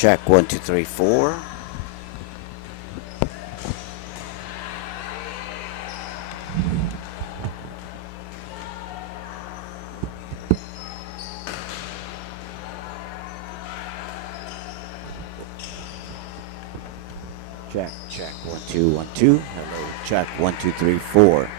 Check 1, 2, 3, 4. Check 1, 2, 1, 2. Hello. Check 1, 2, 3, 4.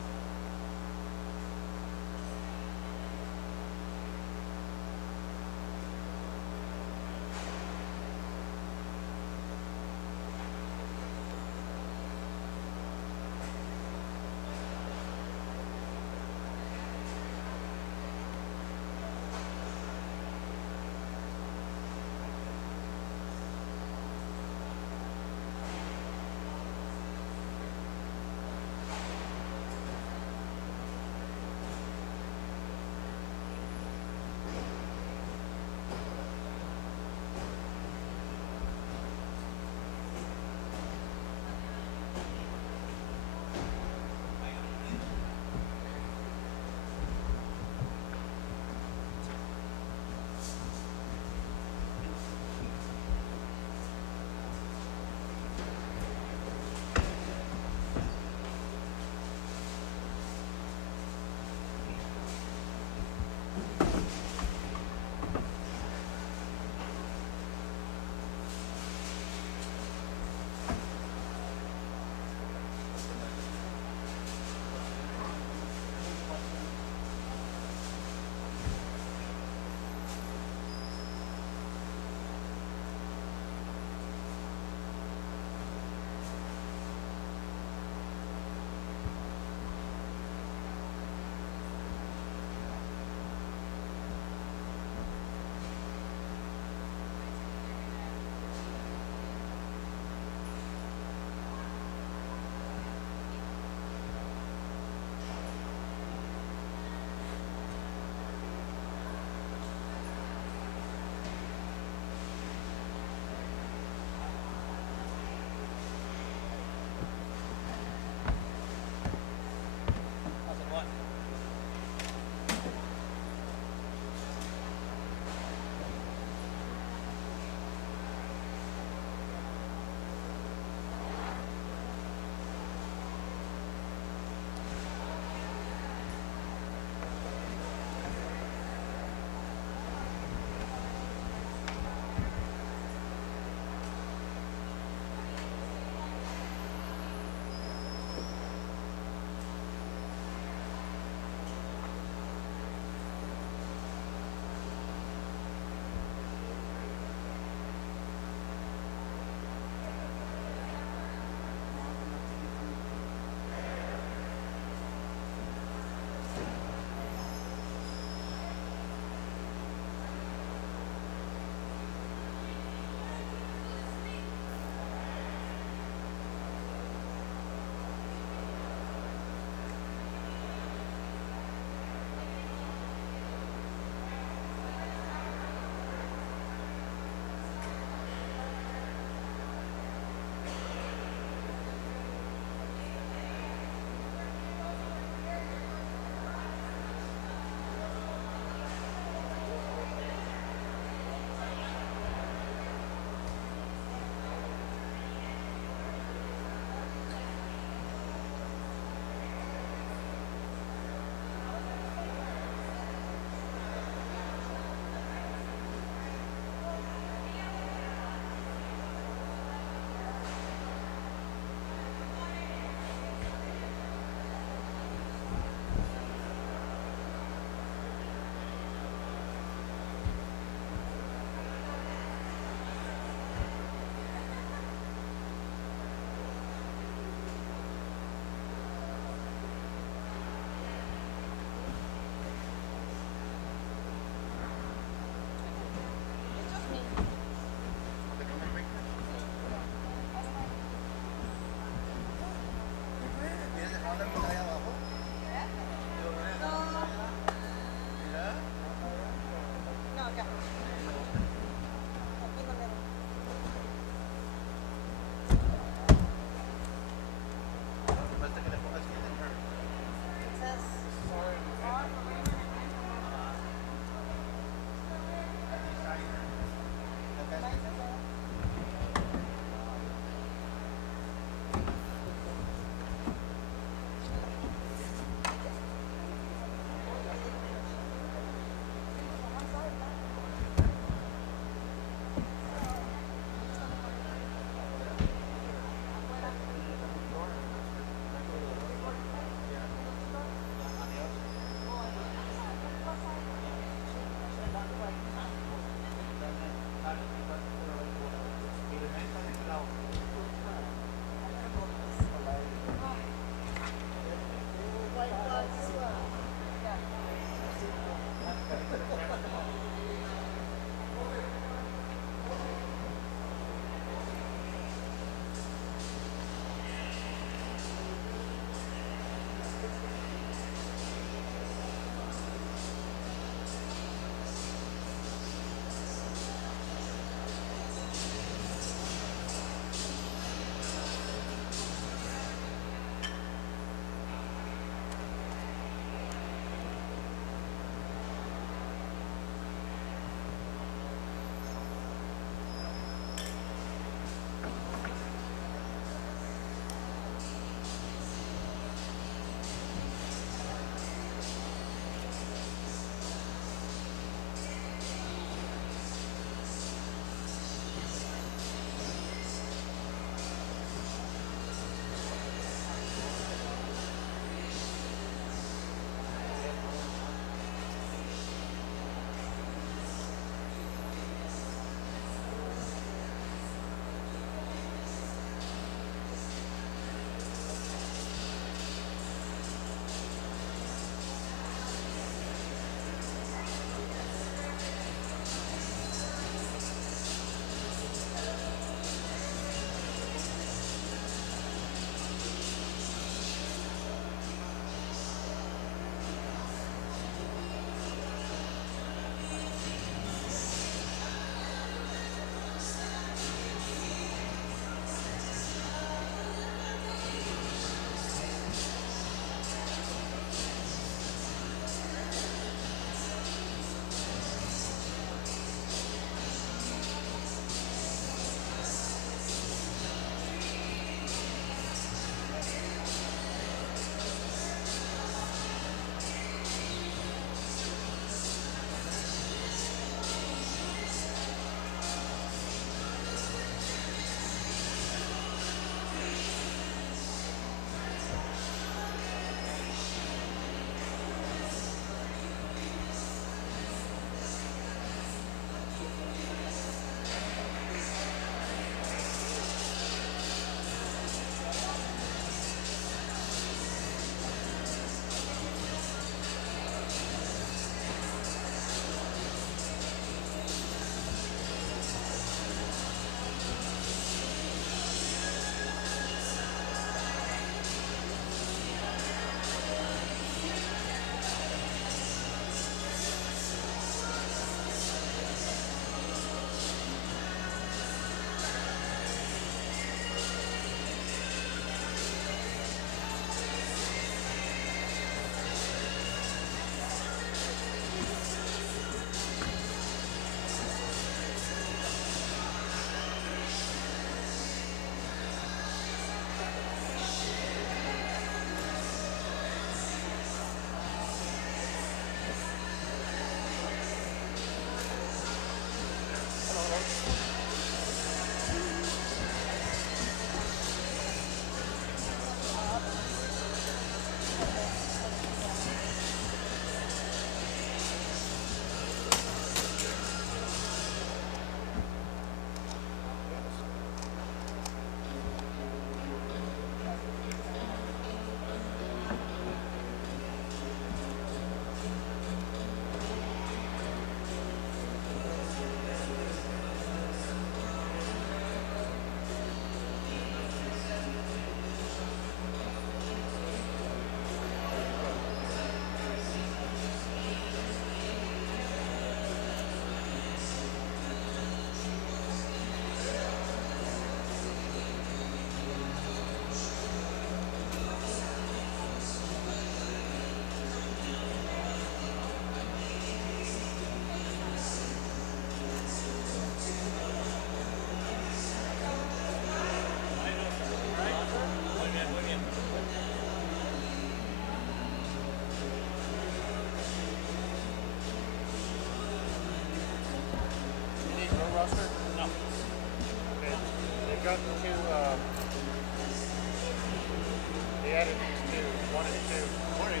added these two, 1 and 2. Morning.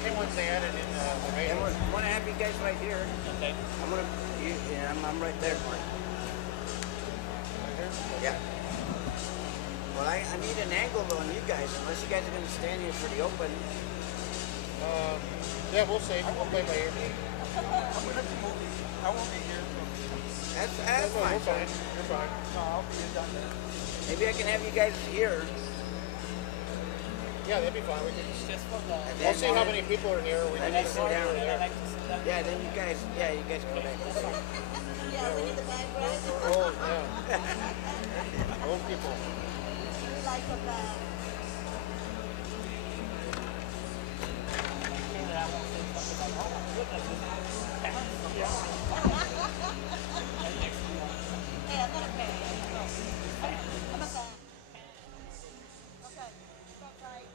Same ones they added in the And radio. we want to have you guys right here. Okay. I'm right there, Mark. Right here? Yeah. Well, I need an angle on you guys, unless you guys are going to stand here for the open. Yeah, we'll see. We'll play by ear. I won't be here. That's No, fine. you're fine. You're fine. No, I'll be done then. Maybe I can have you guys here. Yeah, that'd be fine. We can. Just for the. And We'll see how then- many people are in here. We Then can they just sit sit down. over I there. like to sit down. Yeah, then you guys come back. Yeah, we need the bag, right? We're old, yeah. Old people. We like a bag. I won't say something like, oh my goodness, this is parents from the And next thing you know, Hey, I'm not a bag. I'm a bag. Okay, that's right.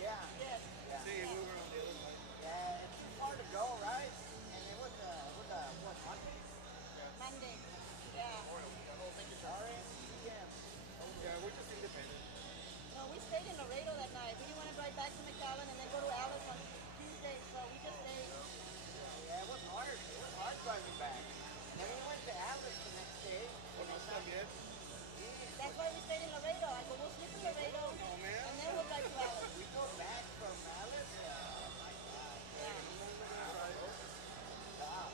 Yeah. Yes. Yeah. See, we were on the other side. Yeah, it's too far to go, right? And it was what, Monday? Monday. Yeah. RMCM. Yeah, we're just independent. No, we stayed in Laredo that night. We didn't want to drive back to McAllen and then go to Alice on Tuesday, so we just stayed. Yeah, it was hard. It was hard driving back. Then we went to Alice the next day. Well, no está bien. That's why we stayed in Laredo. I go, we'll sleep in Laredo, No, man. and then we'll drive to Alice. We go back from Alice. Oh my God. Wow.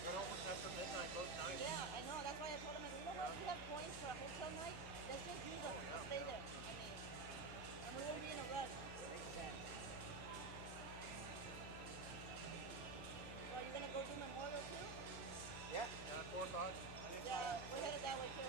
Get home after midnight most nights. Yeah, I know. That's why I told him, you know what? We have points for a hotel night. Let's just use them. Let's stay there. I mean, and we won't be in a rush. Makes sense. So are you gonna go do Memorial too? Yeah. Yeah, 4 o'clock. Yeah, we're headed that way too.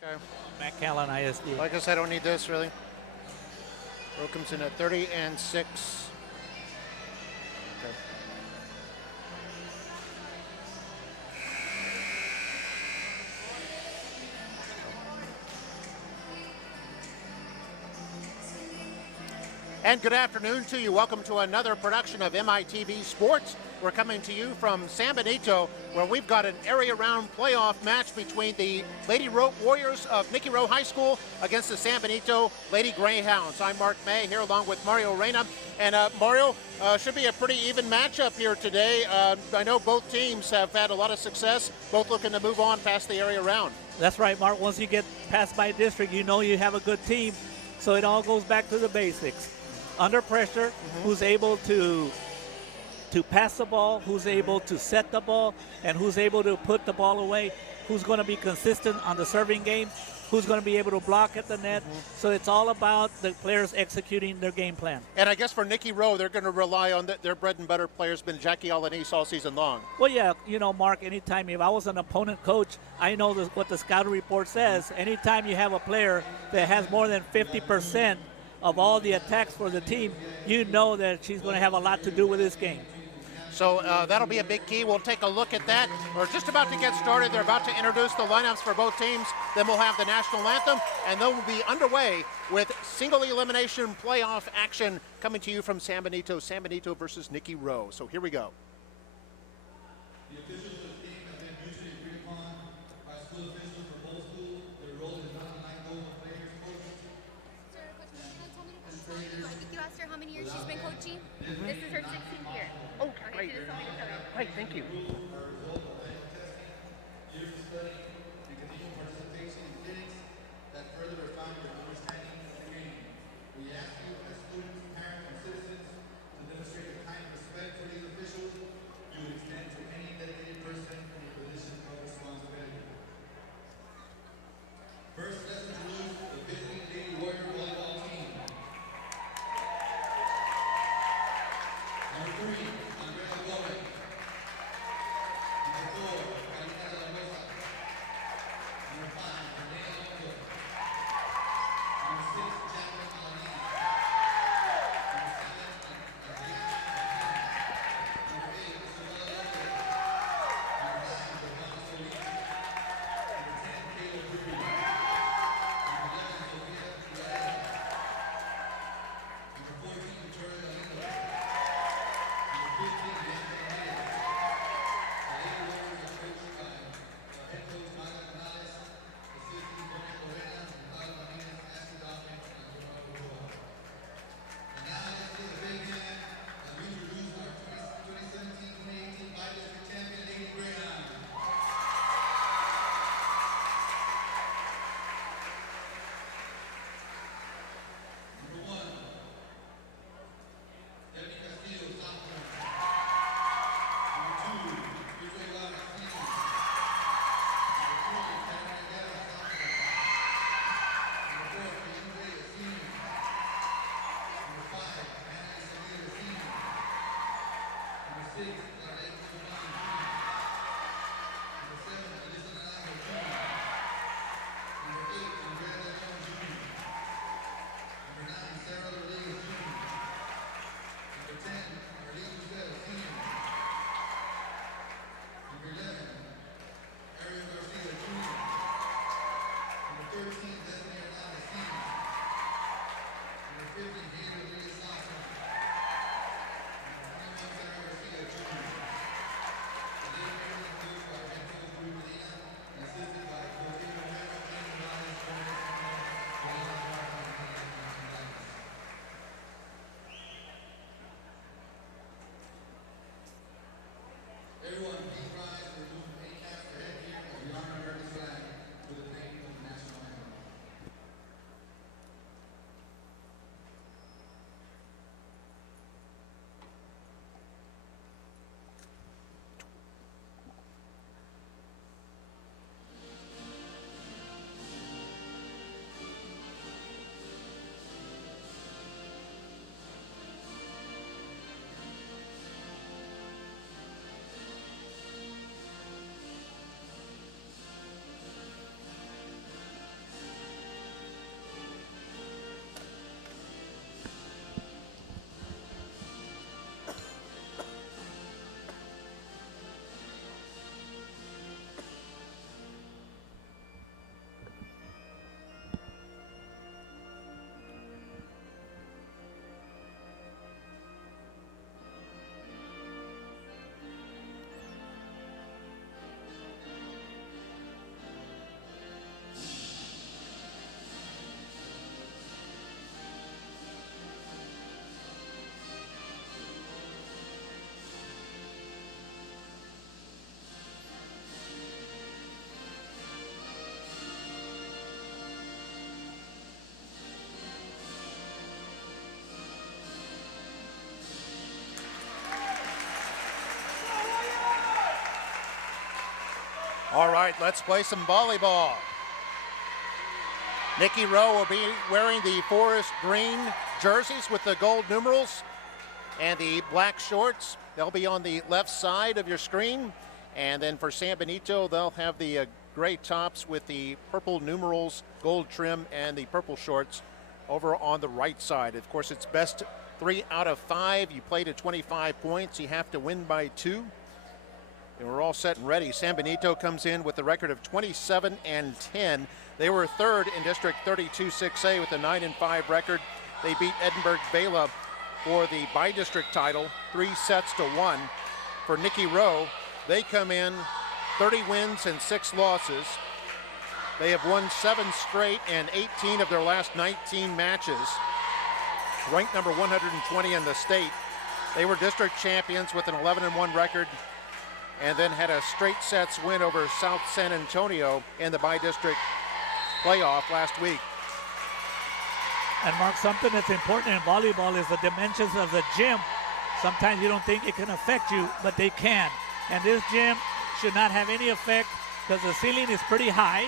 Okay. McAllen ISD. Well, I guess I don't need this really. Rowe comes in at 30 and 6. Okay. And good afternoon to you. Welcome to another production of MITV Sports. We're coming to you from San Benito, where we've got an area-round playoff match between the Lady Warriors of Nicky Rowe High School against the San Benito Lady Greyhounds. I'm Mark May here along with Mario Reyna. And Mario, should be a pretty even matchup here today. I know both teams have had a lot of success, both looking to move on past the area round. That's right, Mark. Once you get past my district, you know you have a good team. So it all goes back to the basics. Under pressure, who's able to pass the ball, who's able to set the ball, and who's able to put the ball away, who's going to be consistent on the serving game, who's going to be able to block at the net. So it's all about the players executing their game plan. And I guess for Nicky Rowe, they're going to rely on their bread and butter players, been Jackie Alanis all season long. Well, yeah, you know, Mark, anytime if I was an opponent coach, I know what the scouting report says. Anytime you have a player that has more than 50% of all the attacks for the team, you know that she's going to have a lot to do with this game. So that'll be a big key. We'll take a look at that. We're just about to get started. They're about to introduce the lineups for both teams. Then we'll have the national anthem, and then we'll be underway with single elimination playoff action coming to you from San Benito versus Nicky Rowe. So here we go. The officials of the game have been mutually agreed upon by school officials for both schools. Their role is not unlike those of players, coaches. Sir, Coach Benito told me to come tell you. I think you asked her how many years she's been coaching. This is her 16th year. Oh, Okay, she just told me to tell you. Great, thank you. Years of study and continual participation in clinics that further refine your understanding of the community. We ask you as students, parents, and citizens to demonstrate the kind of respect for these officials you would extend to any dedicated person in a position of responsibility. First, let's introduce the visiting Lady Warrior volleyball team. Number 3, Andrea Rowe. Number 4, Carolina de la Rosa. Number 5, Renee Alonso. Number 6, Jacqueline Alanis. Number 7, Adriana Martinez. Number 8, Isabella Lopez. Number 9, Giovanna Solis. Number 10, Kayla Drury. Number 11, Sofia Fiorella. Number 14, Victoria Galindo. Number 15, Bianca Ramirez. The Lady Warriors are coached by head coach Magda Canales, assistants Domingo Correa, Natalia Martinez, Ashley Dobbin, and Antonio Rowe. And now let's give a big hand as we introduce our 2017-2018 Bi-District champion, Lady Greyhounds. Number 1, Debbie Castillo, sophomore. Number 2, Yusra Ibarra, senior. Number 3, Karen Guerra, sophomore. Number 4, Felipe Reyes, senior. Number 5, Anna Isamir, senior. Number 6, Darlene Giovanni, junior. Number 7, Alyssa Naranjo, junior. Number 8, Andrea De Leon, junior. Number 9, Sarah Rodriguez, junior. Number 10, Arlene Lucero, senior. Number 11, Ariel Garcia, junior. Number 13, Destiny Hernandez, senior. Number 15, Hayden Rodriguez, sophomore. Number 21, Sarah Garcia, junior. All right, let's play some volleyball. Nikki Rowe will be wearing the forest green jerseys with the gold numerals and the black shorts. They'll be on the left side of your screen. And then for San Benito, they'll have the gray tops with the purple numerals, gold trim, and the purple shorts over on the right side. Of course, it's best 3 out of 5. You play to 25 points. You have to win by 2. And we're all set and ready. San Benito comes in with a record of 27-10. They were third in District 32-6A with a 9-5 record. They beat Edinburgh Vela for the by-district title, 3-1. For Nikki Rowe, they come in 30 wins and 6 losses. They have won 7 straight and 18 of their last 19 matches. Ranked number 120 in the state. They were district champions with an 11-1 record, and then had a straight sets win over South San Antonio in the by-district playoff last week. And Mark, something that's important in volleyball is the dimensions of the gym. Sometimes you don't think it can affect you, but they can. And this gym should not have any effect because the ceiling is pretty high,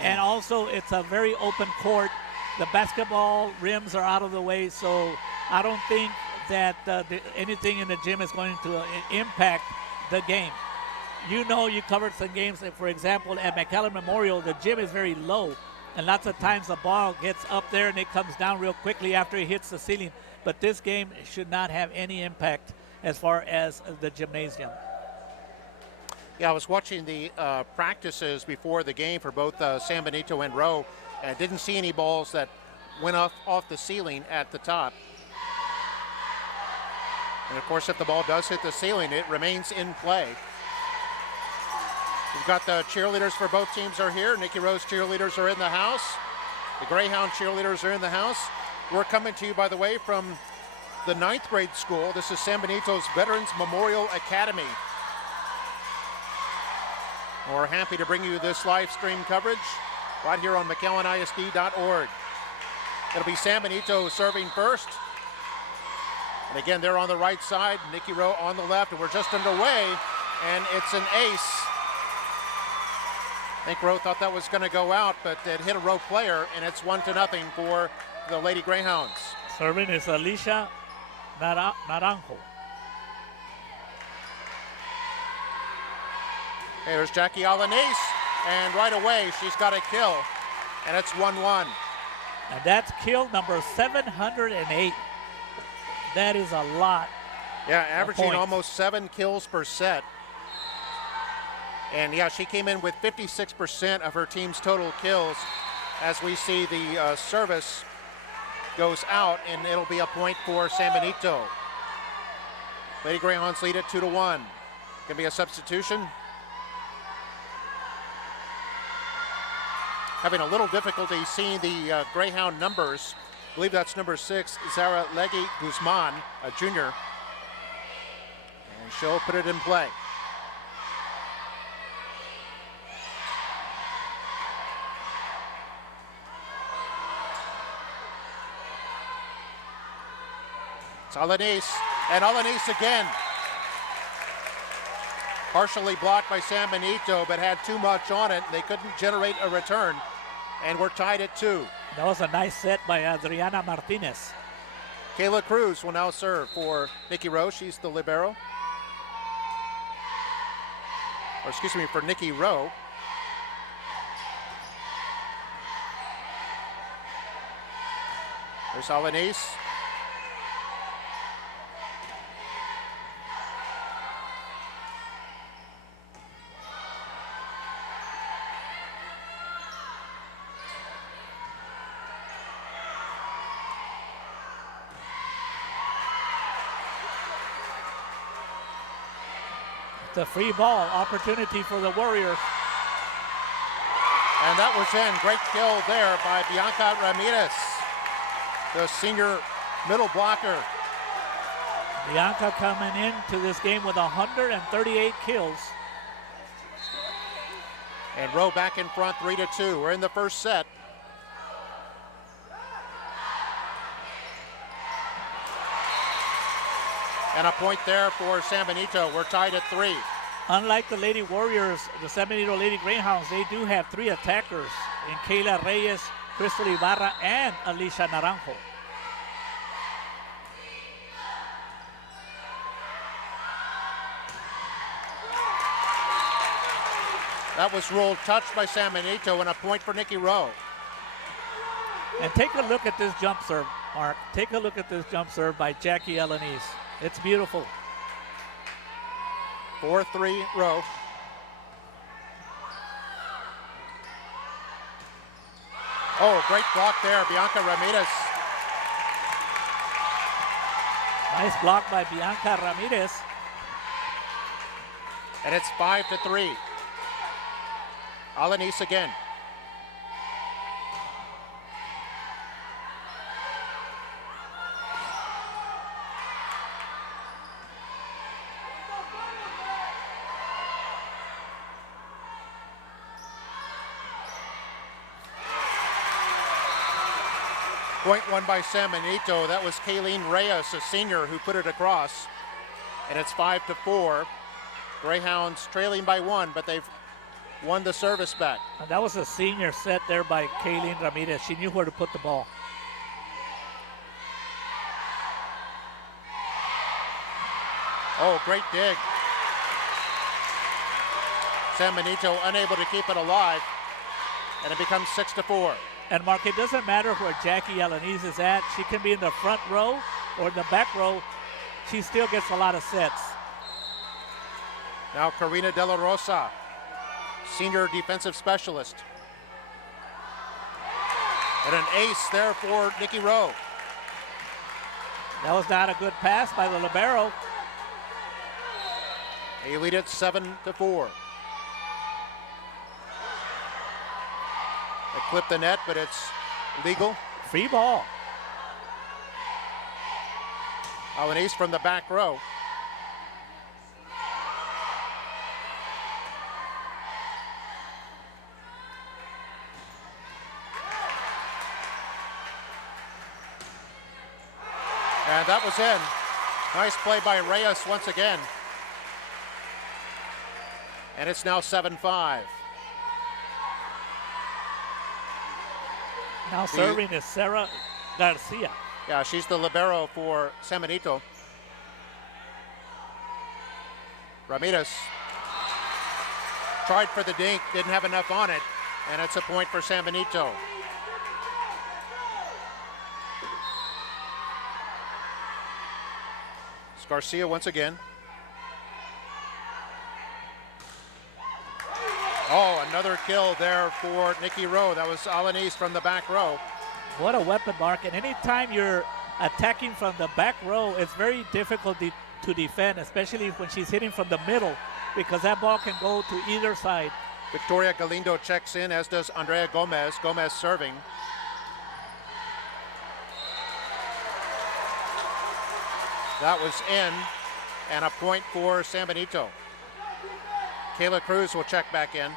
and also it's a very open court. The basketball rims are out of the way, so I don't think that anything in the gym is going to impact the game. You know, you covered some games, for example, at McAllen Memorial, the gym is very low, and lots of times the ball gets up there and it comes down real quickly after it hits the ceiling. But this game should not have any impact as far as the gymnasium. Yeah, I was watching the practices before the game for both San Benito and Rowe, and didn't see any balls that went off the ceiling at the top. And of course, if the ball does hit the ceiling, it remains in play. We've got the cheerleaders for both teams are here. Nikki Rowe's cheerleaders are in the house. The Greyhound cheerleaders are in the house. We're coming to you, by the way, from the 9th grade school. This is San Benito's Veterans Memorial Academy. We're happy to bring you this live stream coverage right here on McAllenISD.org. It'll be San Benito serving first. And again, they're on the right side, Nikki Rowe on the left, and we're just underway, and it's an ace. I think Rowe thought that was going to go out, but it hit a Rowe player, and it's 1-0 for the Lady Greyhounds. Serving is Alicia Naranjo. There's Jackie Alanis, and right away she's got a kill, and it's 1-1. And that's kill number 708. That is a lot. Yeah, averaging almost 7 kills per set. And yeah, she came in with 56% of her team's total kills. As we see the service goes out, and it'll be a point for San Benito. Lady Greyhounds lead it 2-1. Gonna be a substitution. Having a little difficulty seeing the Greyhound numbers. I believe that's number 6, Zara Leggy Guzman, a junior. And she'll put it in play. It's Alanis, and Alanis again. Partially blocked by San Benito, but had too much on it. They couldn't generate a return, and we're tied at 2. That was a nice set by Adriana Martinez. Kayla Cruz will now serve for Nikki Rowe. She's the libero. Or excuse me, for Nikki Rowe. There's Alanis. It's a free ball opportunity for the Warriors. And that was in. Great kill there by Bianca Ramirez, the senior middle blocker. Bianca coming into this game with 138 kills. And Rowe back in front, 3-2. We're in the first set. And a point there for San Benito. We're tied at 3. Unlike the Lady Warriors, the San Benito Lady Greyhounds, they do have 3 attackers in Kayla Reyes, Crystal Ibarra, and Alicia Naranjo. That was ruled touched by San Benito and a point for Nikki Rowe. And take a look at this jump serve, Mark. Take a look at this jump serve by Jackie Elanise. It's beautiful. 4-3 Rowe. Oh, great block there, Bianca Ramirez. Nice block by Bianca Ramirez. And it's 5-3. Alanis again. Point won by San Benito. That was Kayleen Reyes, a senior, who put it across. And it's 5-4. Greyhounds trailing by 1, but they've won the service back. And that was a senior set there by Kayleen Ramirez. She knew where to put the ball. Oh, great dig. San Benito unable to keep it alive, and it becomes 6-4. And Mark, it doesn't matter where Jackie Alanese is at. She can be in the front row or in the back row. She still gets a lot of sets. Now Karina De La Rosa, senior defensive specialist. And an ace there for Nikki Rowe. That was not a good pass by the libero. They lead it 7-4. They clip the net, but it's legal. Free ball. Oh, an ace from the back row. And that was in. Nice play by Reyes once again. And it's now 7-5. Now serving is Sarah Garcia. Yeah, she's the libero for San Benito. Ramirez tried for the dink, didn't have enough on it, and it's a point for San Benito. It's Garcia once again. Oh, another kill there for Nikki Rowe. That was Alanis from the back row. What a weapon, Mark. And anytime you're attacking from the back row, it's very difficult to defend, especially when she's hitting from the middle, because that ball can go to either side. Victoria Galindo checks in, as does Andrea Gomez. Gomez serving. That was in, and a point for San Benito. Kayla Cruz will check back in.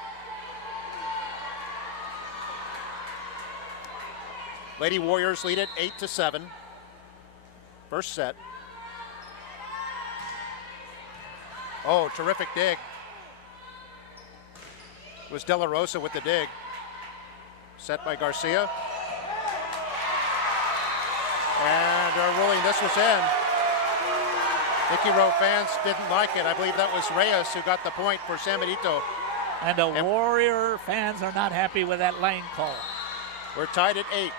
Lady Warriors lead it 8-7. First set. Oh, terrific dig. It was De La Rosa with the dig. Set by Garcia. And they're ruling this was in. Nikki Rowe fans didn't like it. I believe that was Reyes who got the point for San Benito. And the Warrior fans are not happy with that line call. We're tied at 8.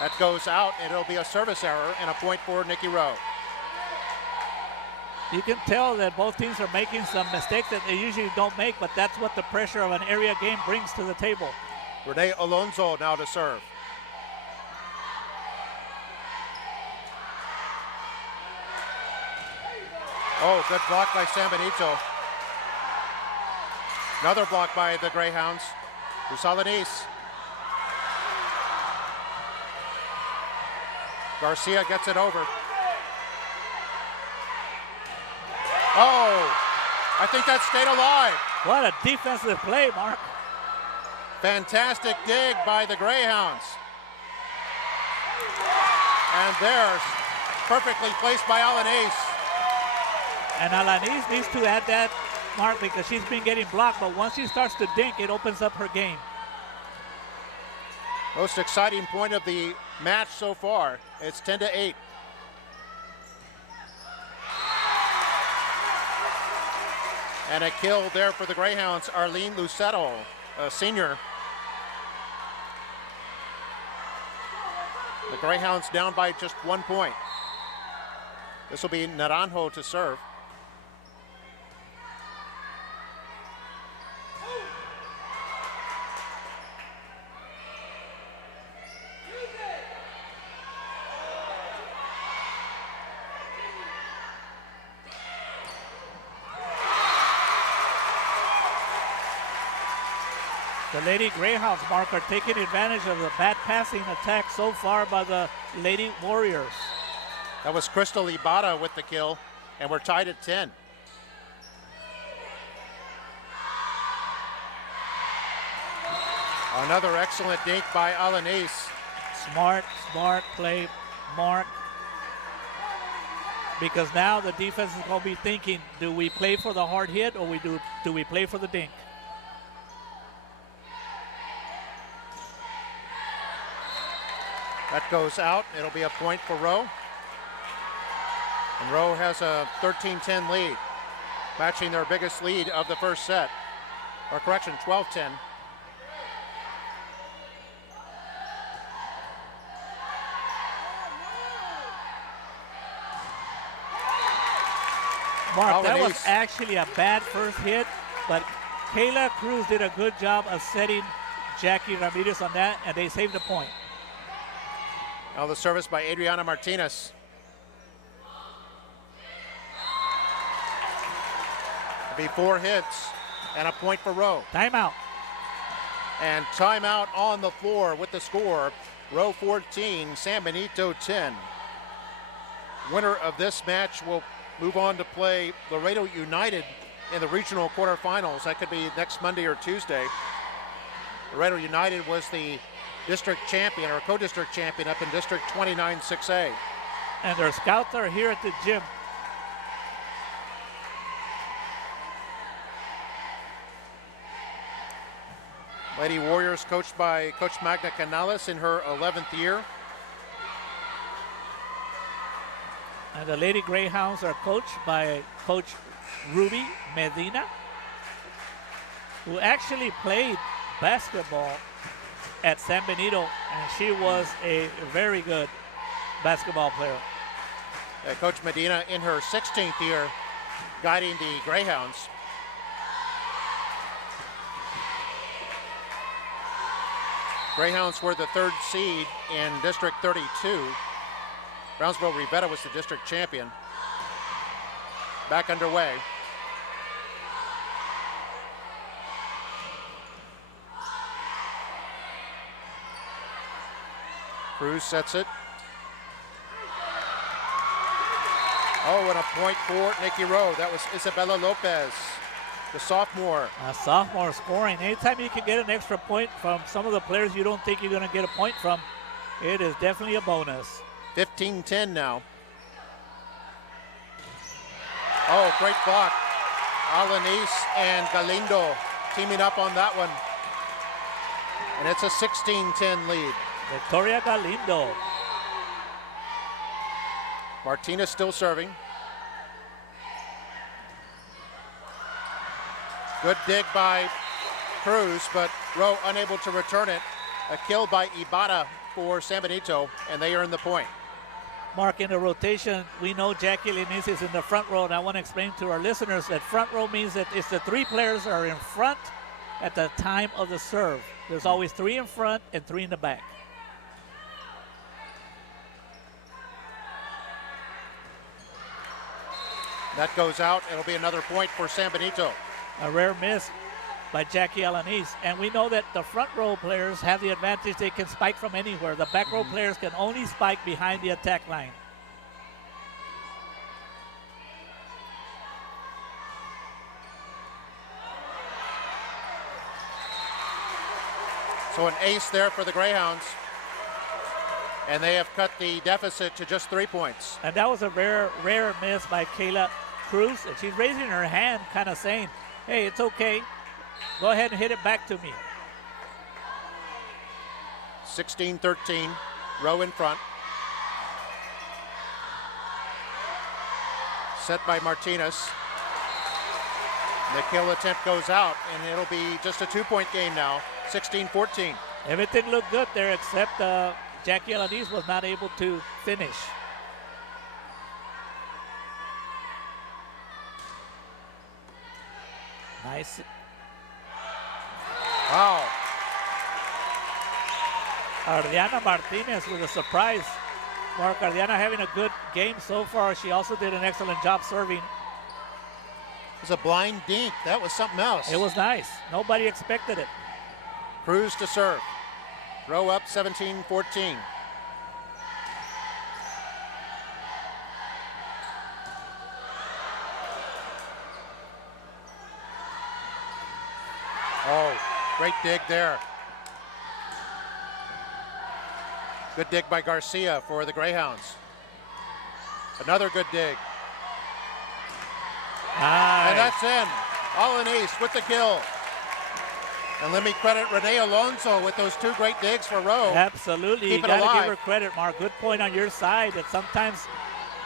That goes out, and it'll be a service error and a point for Nikki Rowe. You can tell that both teams are making some mistakes that they usually don't make, but that's what the pressure of an area game brings to the table. Renee Alonso now to serve. Oh, good block by San Benito. Another block by the Greyhounds. Rusalanis. Garcia gets it over. Oh, I think that stayed alive. What a defensive play, Mark. Fantastic dig by the Greyhounds. And there's perfectly placed by Alanis. And Alanis needs to add that, Mark, because she's been getting blocked, but once she starts to dink, it opens up her game. Most exciting point of the match so far. It's 10-8. And a kill there for the Greyhounds, Arlene Lucetto, a senior. The Greyhounds down by just 1 point. This will be Naranjo to serve. The Lady Greyhounds, Mark, are taking advantage of the bad passing attack so far by the Lady Warriors. That was Crystal Ibarra with the kill, and we're tied at 10. Another excellent dink by Alanis. Smart play, Mark. Because now the defense is going to be thinking, do we play for the hard hit or do we play for the dink? That goes out. It'll be a point for Rowe. And Rowe has a 13-10 lead, matching their biggest lead of the first set. Or correction, 12-10. Mark, that was Alanis. actually a bad first hit, but Kayla Cruz did a good job of setting Jackie Ramirez on that, and they saved the point. Now the service by Adriana Martinez. It'll be 4 hits and a point for Rowe. Timeout. And timeout on the floor with the score. Rowe 14, San Benito 10. Winner of this match will move on to play Laredo United in the regional quarterfinals. That could be next Monday or Tuesday. Laredo United was the district champion or co-district champion up in District 29 6A. And their scouts are here at the gym. Lady Warriors coached by Coach Magna Canales in her 11th year. And the Lady Greyhounds are coached by Coach Ruby Medina, who actually played basketball at San Benito, and she was a very good basketball player. Coach Medina in her 16th year guiding the Greyhounds. Greyhounds were the 3rd seed in District 32. Brownsville Rivetta was the district champion. Back underway. Cruz sets it. Oh, and a point for Nikki Rowe. That was Isabella Lopez, the sophomore. A sophomore scoring. Anytime you can get an extra point from some of the players you don't think you're going to get a point from, it is definitely a bonus. 15-10 now. Oh, great block. Alanis and Galindo teaming up on that one. And it's a 16-10 lead. Victoria Galindo. Martinez still serving. Good dig by Cruz, but Rowe unable to return it. A kill by Ibarra for San Benito, and they earn the point. Mark, in the rotation, we know Jackie Liniz is in the front row, and I want to explain to our listeners that front row means that it's the 3 players that are in front at the time of the serve. There's always 3 in front and 3 in the back. That goes out. It'll be another point for San Benito. A rare miss by Jackie Alanis. And we know that the front row players have the advantage. They can spike from anywhere. The back row players can only spike behind the attack line. So an ace there for the Greyhounds. and they have cut the deficit to just 3 points. And that was a rare miss by Kayla Cruz. And she's raising her hand, kind of saying, hey, it's okay. Go ahead and hit it back to me. 16-13, Rowe in front. Set by Martinez. The kill attempt goes out, and it'll be just a 2-point game now, 16-14. Everything looked good there except Jackie Alanis was not able to finish. Nice. Wow. Ardiana Martinez with a surprise. Mark, Ardiana having a good game so far. She also did an excellent job serving. It was a blind dink. That was something else. It was nice. Nobody expected it. Cruz to serve. Rowe up 17-14. Oh, great dig there. Good dig by Garcia for the Greyhounds. Another good dig. Nice. And that's in. Alanis with the kill. And let me credit Renee Alonso with those 2 great digs for Rowe. Absolutely. Keep You it got to alive. give her credit, Mark. Good point on your side. That sometimes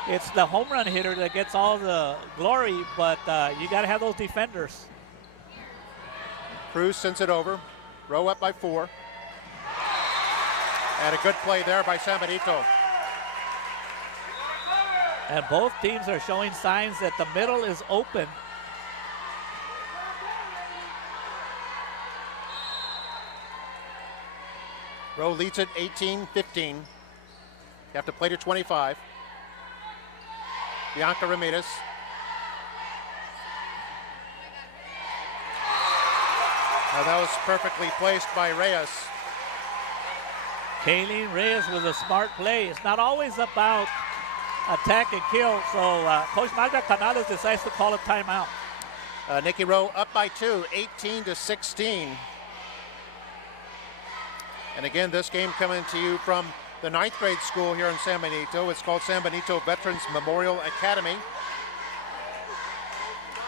it's the home run hitter that gets all the glory, but you got to have those defenders. Cruz sends it over. Rowe up by 4. And a good play there by San Benito. And both teams are showing signs that the middle is open. Rowe leads it 18-15. You have to play to 25. Bianca Ramirez. Now that was perfectly placed by Reyes. Kayleen Reyes with a smart play. It's not always about attack and kill, so Coach Magda Canales decides to call a timeout. Nikki Rowe up by 2, 18-16. And again, this game coming to you from the 9th grade school here in San Benito. It's called San Benito Veterans Memorial Academy.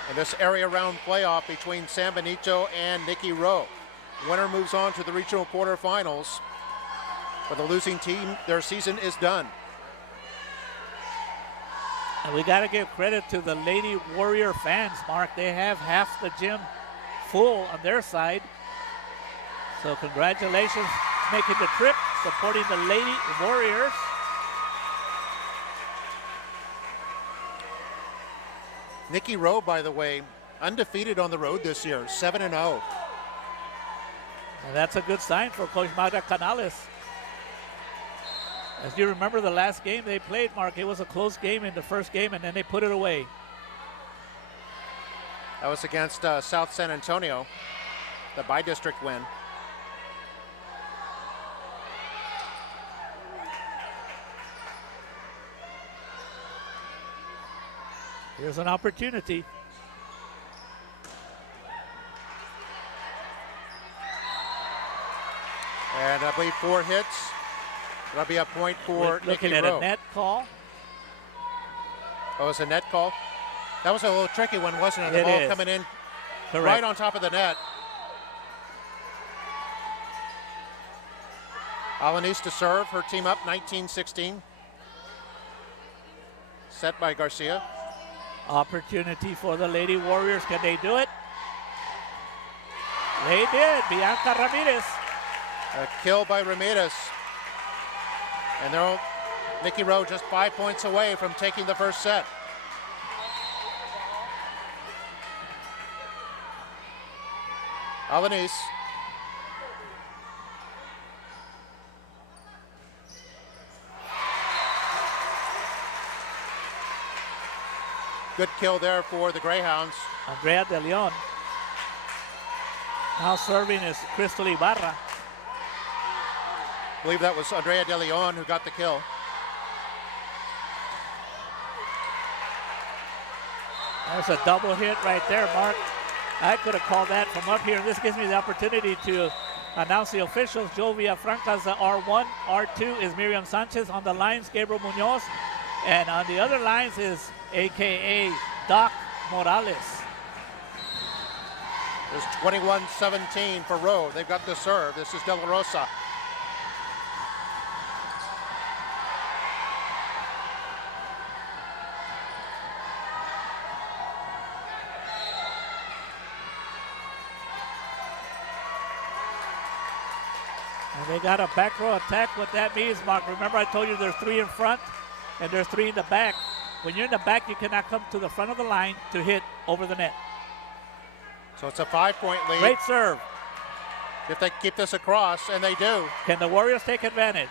And this area round playoff between San Benito and Nikki Rowe. Winner moves on to the regional quarterfinals. For the losing team, their season is done. And we got to give credit to the Lady Warrior fans, Mark. They have half the gym full on their side. So congratulations making the trip, supporting the Lady Warriors. Nikki Rowe, by the way, undefeated on the road this year, 7-0. And that's a good sign for Coach Magda Canales. As you remember the last game they played, Mark, it was a close game in the first game, and then they put it away. That was against South San Antonio, the by-district win. Here's an opportunity. And I believe 4 hits. That'll be a point for Looking Nikki at Rowe. a net call. Oh, it's a net call. That was a little tricky one, wasn't it? The It ball is. coming in Correct. right on top of the net. Alanis to serve, her team up 19-16. Set by Garcia. Opportunity for the Lady Warriors. Can they do it? They did. Bianca Ramirez. A kill by Ramirez. And they're Nikki Rowe just 5 points away from taking the first set. Alanis. Good kill there for the Greyhounds. Andrea De Leon. Now serving is Crystal Ibarra. I believe that was Andrea De Leon who got the kill. There's a double hit right there, Mark. I could have called that from up here, and this gives me the opportunity to Announce the officials. Joe Villafranca is the R1. R2 is Miriam Sanchez. On the lines, Gabriel Munoz. And on the other lines is a.k.a. Doc Morales. There's 21-17 for Rowe. They've got the serve. This is De La Rosa. And they got a back row attack. What that means, Mark, remember I told you there's 3 in front and there's 3 in the back. When you're in the back, you cannot come to the front of the line to hit over the net. So it's a 5-point lead. Great serve. If they keep this across, and they do. Can the Warriors take advantage?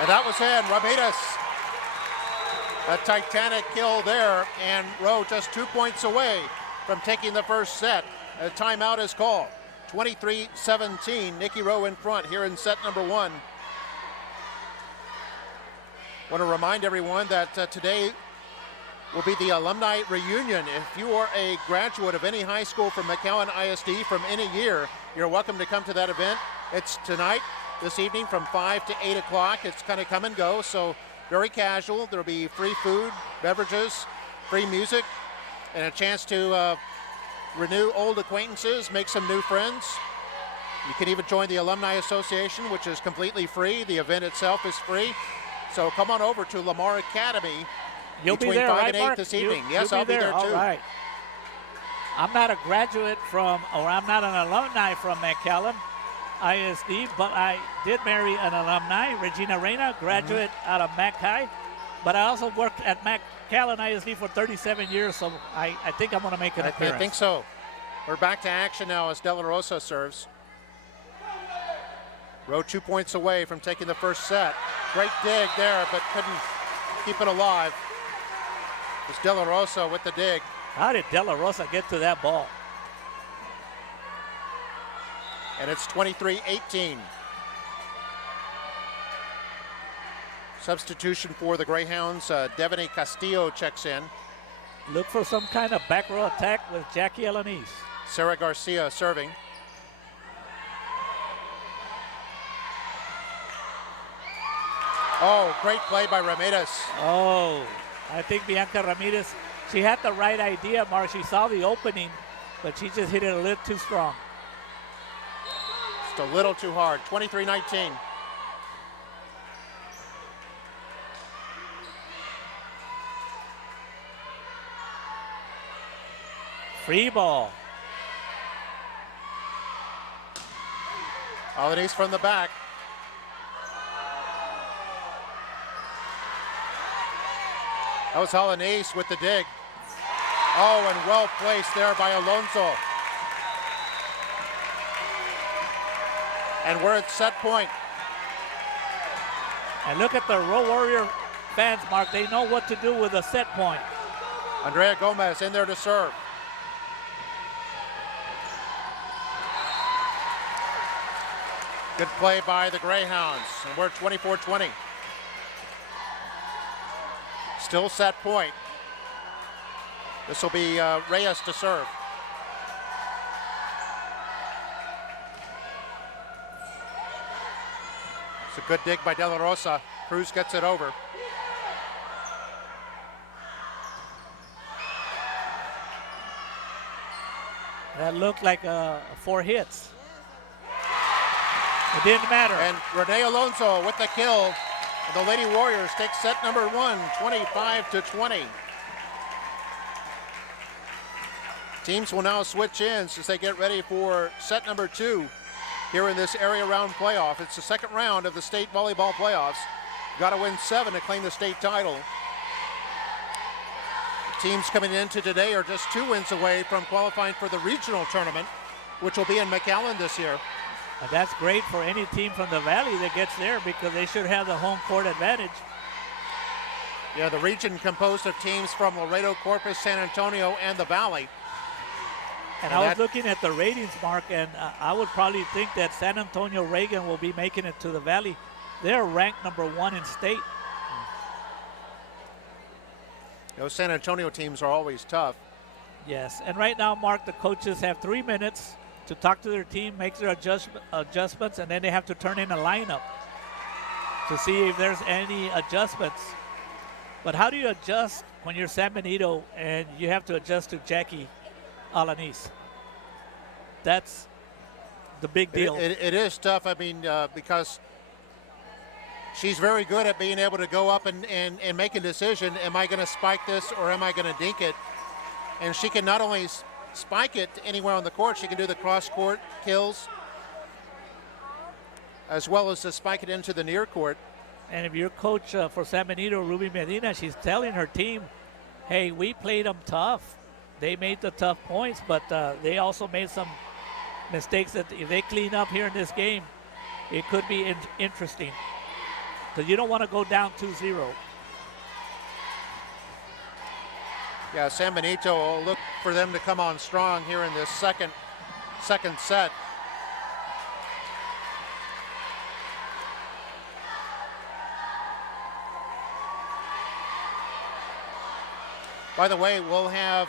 And that was in. Ramirez. A titanic kill there, and Rowe just 2 points away from taking the first set. A timeout is called. 23-17, Nikki Rowe in front here in set number 1. Want to remind everyone that today will be the alumni reunion. If you are a graduate of any high school from McAllen ISD from any year, you're welcome to come to that event. It's tonight, this evening from 5 to 8 o'clock. It's kind of come and go, so very casual. There'll be free food, beverages, free music, and a chance to renew old acquaintances, make some new friends. You can even join the Alumni Association, which is completely free. The event itself is free. So come on over to Lamar Academy between 5 and 8 this evening. Yes, I'll be there too. All right. I'm not a graduate from, or I'm not an alumni from McAllen ISD, but I did marry an alumni, Regina Reyna, graduate out of Mac High. But I also worked at McAllen ISD for 37 years, so I think I'm going to make an appearance. I think so. We're back to action now as De La Rosa serves. Rowe 2 points away from taking the first set. Great dig there, but couldn't keep it alive. It's De La Rosa with the dig. How did De La Rosa get to that ball? And it's 23-18. Substitution for the Greyhounds. Devany Castillo checks in. Look for some kind of back row attack with Jackie Alanis. Sarah Garcia serving. Oh, great play by Ramirez. Oh, I think Bianca Ramirez, she had the right idea, Mark. She saw the opening, but she just hit it a little too strong. Just a little too hard. 23-19. Free ball. Alanis from the back. That was Alanis with the dig. Oh, and well placed there by Alonso. And we're at set point. And look at the Rowe Warrior fans, Mark. They know what to do with a set point. Andrea Gomez in there to serve. Good play by the Greyhounds. And we're at 24-20. Still set point. This will be Reyes to serve. It's a good dig by De La Rosa. Cruz gets it over. That looked like 4 hits. It didn't matter. And Renee Alonso with the kill. The Lady Warriors take set number 1, 25-20. Teams will now switch ends as they get ready for set number 2 here in this area round playoff. It's the second round of the state volleyball playoffs. Got to win 7 to claim the state title. The teams coming into today are just 2 wins away from qualifying for the regional tournament, which will be in McAllen this year. And that's great for any team from the Valley that gets there because they should have the home court advantage. Yeah, the region composed of teams from Laredo, Corpus, San Antonio, and the Valley. And I was looking at the ratings, Mark, and I would probably think that San Antonio Reagan will be making it to the Valley. They're ranked number 1 in state. Those San Antonio teams are always tough. Yes, and right now, Mark, the coaches have 3 minutes to talk to their team, make their adjustments, and then they have to turn in a lineup to see if there's any adjustments. But how do you adjust when you're San Benito and you have to adjust to Jackie Alanis? That's the big deal. It is tough. I mean, because she's very good at being able to go up and make a decision. Am I going to spike this or am I going to dink it? And she can not only spike it anywhere on the court, she can do the cross-court kills as well as to spike it into the near court. And if you're coach for San Benito, Ruby Medina, she's telling her team, hey, we played them tough. They made the tough points, but they also made some mistakes that if they clean up here in this game, it could be interesting. Because you don't want to go down 2-0. Yeah, San Benito will look for them to come on strong here in this second set. By the way, we'll have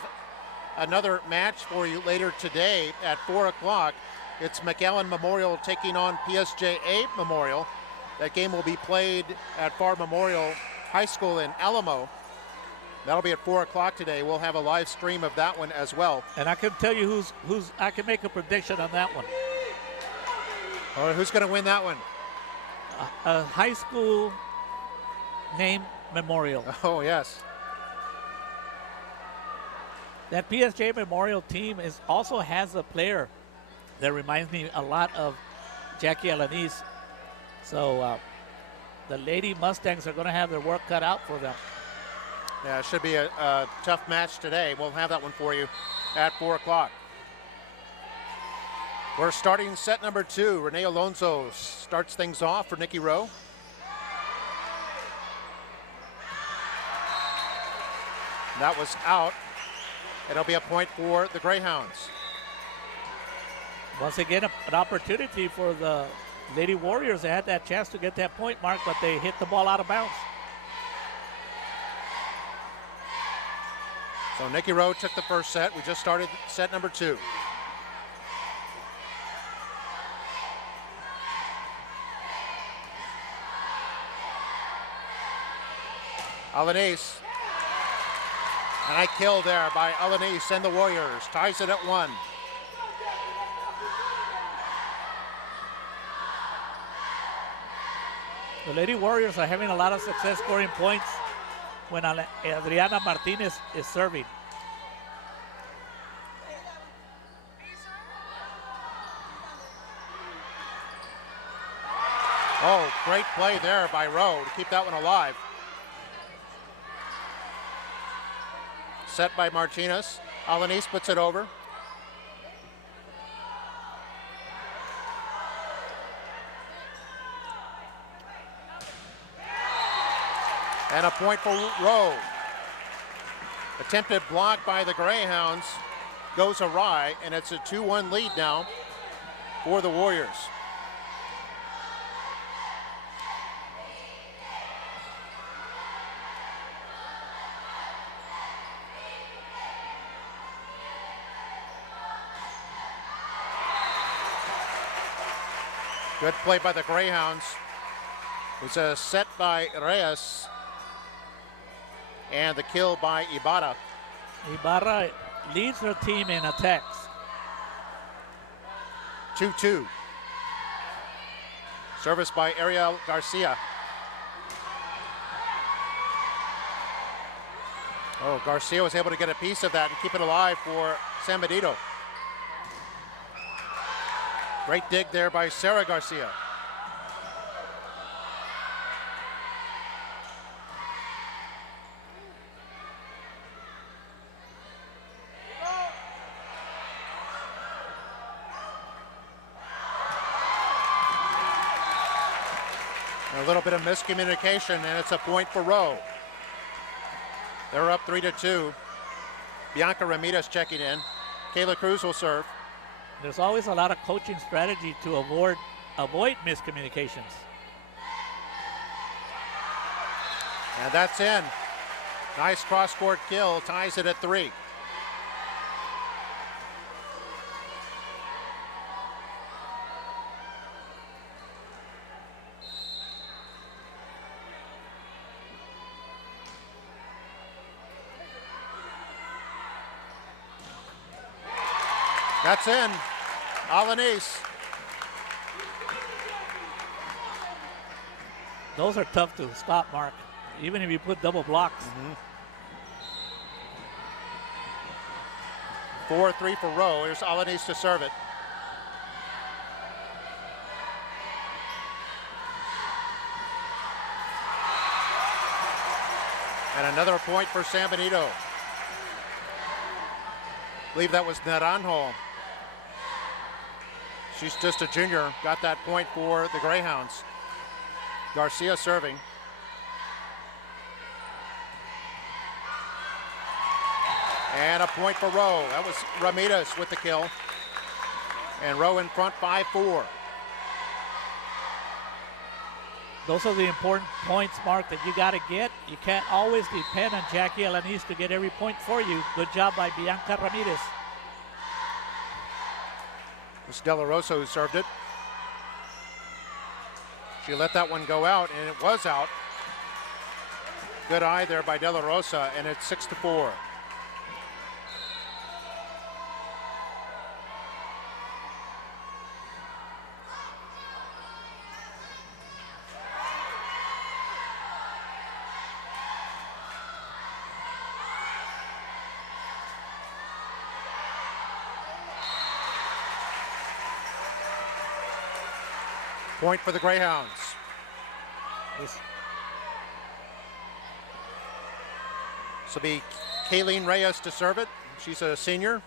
another match for you later today at 4 o'clock. It's McAllen Memorial taking on PSJA Memorial. That game will be played at Farr Memorial High School in Alamo. That'll be at 4 o'clock today. We'll have a live stream of that one as well. And I can tell you who's I can make a prediction on that one. All right, who's going to win that one? A high school named Memorial. Oh, yes. That PSJ Memorial team also has a player that reminds me a lot of Jackie Alanis. So the Lady Mustangs are going to have their work cut out for them. Yeah, it should be a tough match today. We'll have that one for you at 4 o'clock. We're starting set number 2. Renee Alonso starts things off for Nikki Rowe. That was out. It'll be a point for the Greyhounds. Once again, an opportunity for the Lady Warriors. They had that chance to get that point mark, but they hit the ball out of bounds. So Nikki Rowe took the first set. We just started set number 2. Alanis. And a kill there by Alanis and the Warriors. Ties it at 1. The Lady Warriors are having a lot of success scoring points when Adriana Martinez is serving. Oh, great play there by Rowe to keep that one alive. Set by Martinez. Alanis puts it over. And a point for Rowe. Attempted block by the Greyhounds goes awry, and it's a 2-1 lead now for the Warriors. Good play by the Greyhounds. It was a set by Reyes. And the kill by Ibarra. Ibarra leads her team in attacks. 2-2. Service by Ariel Garcia. Oh, Garcia was able to get a piece of that and keep it alive for San Benito. Great dig there by Sarah Garcia. A little bit of miscommunication, and it's a point for Rowe. They're up 3-2. Bianca Ramirez checking in. Kayla Cruz will serve. There's always a lot of coaching strategy to avoid miscommunications. And that's in. Nice cross-court kill, ties it at 3. That's in. Alanis. Those are tough to stop, Mark, even if you put double blocks. 4-3 for Rowe. Here's Alanis to serve it. And another point for San Benito. I believe that was Naranjo. She's just a junior. Got that point for the Greyhounds. Garcia serving. And a point for Rowe. That was Ramirez with the kill. And Rowe in front, 5-4. Those are the important points, Mark, that you got to get. You can't always depend on Jackie Alanis to get every point for you. Good job by Bianca Ramirez. It's De La Rosa who served it. She let that one go out, and it was out. Good eye there by De La Rosa, and it's 6-4. Point for the Greyhounds. This will be Kayleen Reyes to serve it. She's a senior.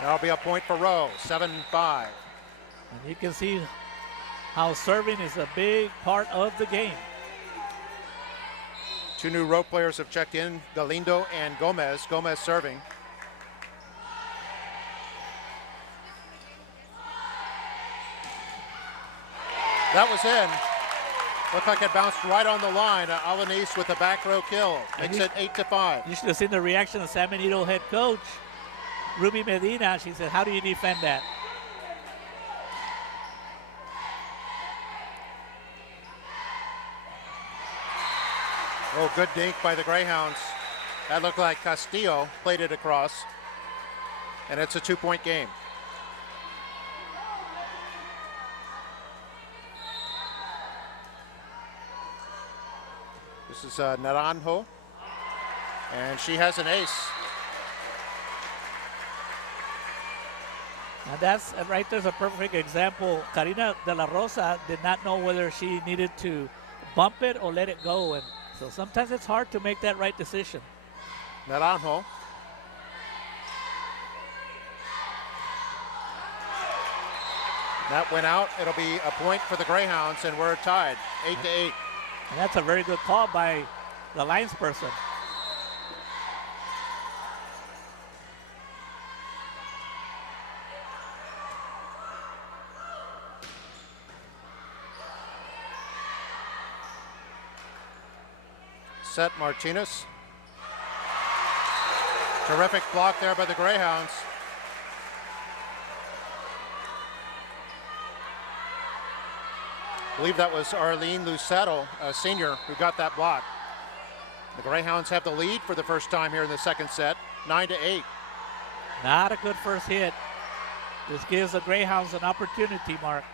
That'll be a point for Rowe, 7-5. And you can see how serving is a big part of the game. Two new Rowe players have checked in, Galindo and Gomez. Gomez serving. That was in. Looked like it bounced right on the line. Alanis with a back row kill. Makes it 8-5. You should have seen the reaction of San Benito head coach, Ruby Medina. She said, how do you defend that? Oh, good dink by the Greyhounds. That looked like Castillo played it across. And it's a 2-point game. This is Naranjo, and she has an ace. And that's right there's a perfect example. Karina De La Rosa did not know whether she needed to bump it or let it go. And so sometimes it's hard to make that right decision. Naranjo. That went out. It'll be a point for the Greyhounds, and we're tied, 8-8. And that's a very good call by the linesperson. Set Martinez. Terrific block there by the Greyhounds. I believe that was Arlene Lucero, a senior, who got that block. The Greyhounds have the lead for the first time here in the second set, 9-8. Not a good first hit. This gives the Greyhounds an opportunity, Mark.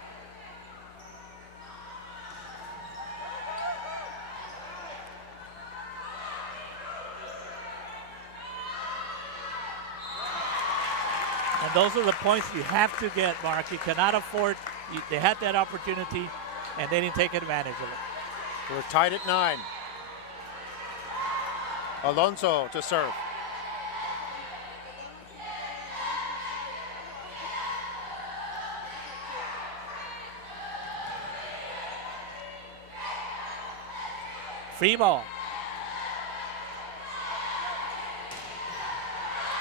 And those are the points you have to get, Mark. You cannot afford, they had that opportunity and they didn't take advantage of it. We're tied at 9. Alonso to serve. Free ball.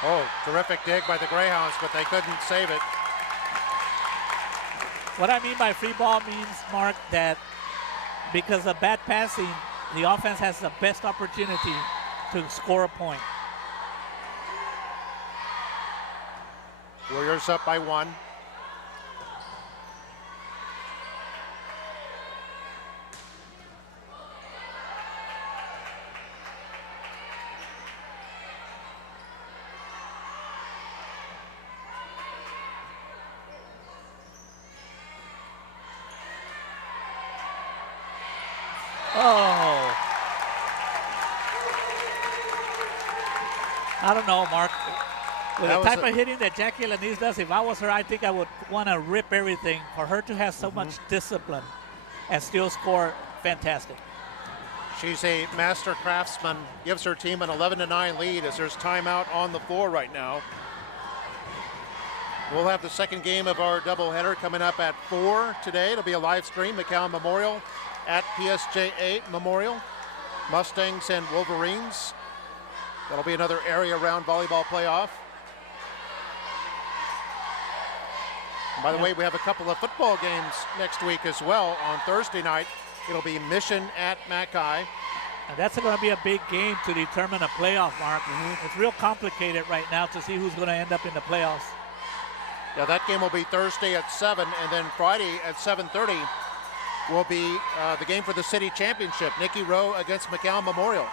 Oh, terrific dig by the Greyhounds, but they couldn't save it. What I mean by free ball means, Mark, that because of bad passing, the offense has the best opportunity to score a point. Warriors up by 1. I don't know, Mark. With That the was type of hitting that Jackie Lanise does, if I was her, I think I would want to rip everything. For her to have so much discipline and still score, fantastic. She's a master craftsman, gives her team an 11-9 lead as there's timeout on the floor right now. We'll have the second game of our doubleheader coming up at 4 today. It'll be a live stream, McAllen Memorial at PSJ8 Memorial. Mustangs and Wolverines. That'll be another area round volleyball playoff. And by the way, we have a couple of football games next week as well. On Thursday night, it'll be Mission at Mackay. And that's going to be a big game to determine a playoff, Mark. It's real complicated right now to see who's going to end up in the playoffs. Yeah, that game will be Thursday at 7, and then Friday at 7:30 will be the game for the city championship, Nicky Rowe against McAllen Memorial.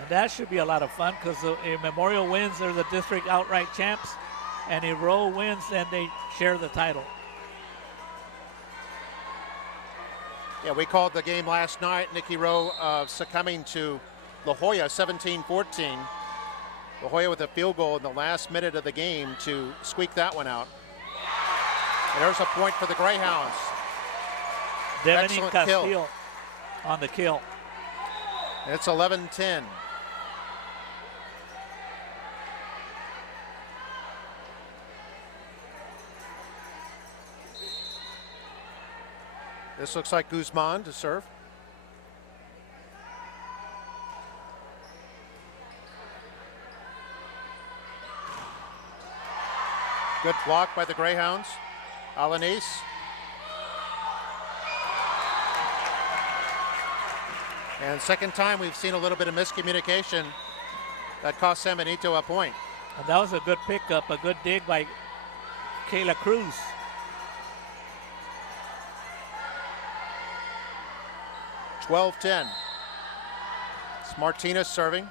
And that should be a lot of fun because if Memorial wins, they're the district outright champs. And if Rowe wins, then they share the title. Yeah, we called the game last night. Nicky Rowe succumbing to La Jolla 17-14. La Jolla with a field goal in the last minute of the game to squeak that one out. And there's a point for the Greyhounds. Devin Excellent Castillo kill. on the kill. It's 11-10. This looks like Guzman to serve. Good block by the Greyhounds. Alanis. And second time we've seen a little bit of miscommunication that cost San Benito a point. And that was a good pickup, a good dig by Kayla Cruz. (12-10). It's Martinez serving.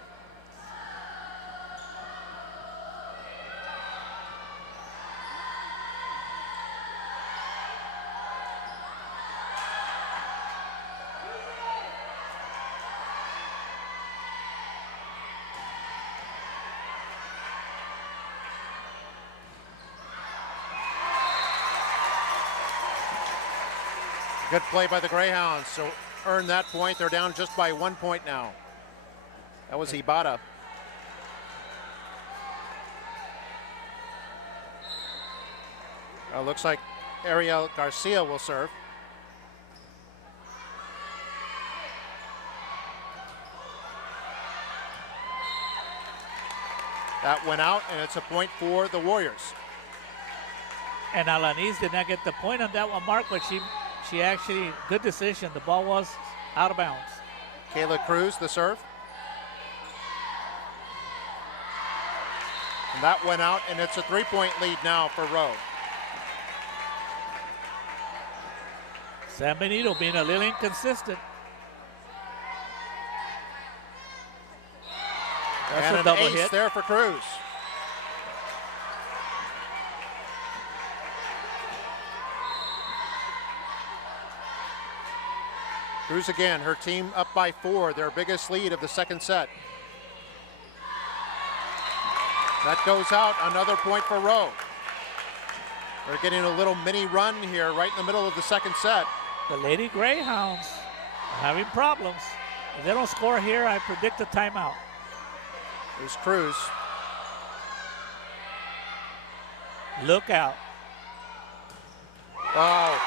Good play by the Greyhounds. So earn that point. They're down just by 1 point now. That was Ibata. Looks like Ariel Garcia will serve. That went out, and it's a point for the Warriors. And Alanis did not get the point on that one, Mark, but she actually, good decision. The ball was out of bounds. Kayla Cruz, the serve. And that went out, and it's a 3-point lead now for Rowe. San Benito being a little inconsistent. That's and a an double ace hit. there for Cruz. Cruz again, her team up by 4, their biggest lead of the second set. That goes out, another point for Rowe. They're getting a little mini run here right in the middle of the second set. The Lady Greyhounds are having problems. If they don't score here, I predict a timeout. There's Cruz. Look out. Wow.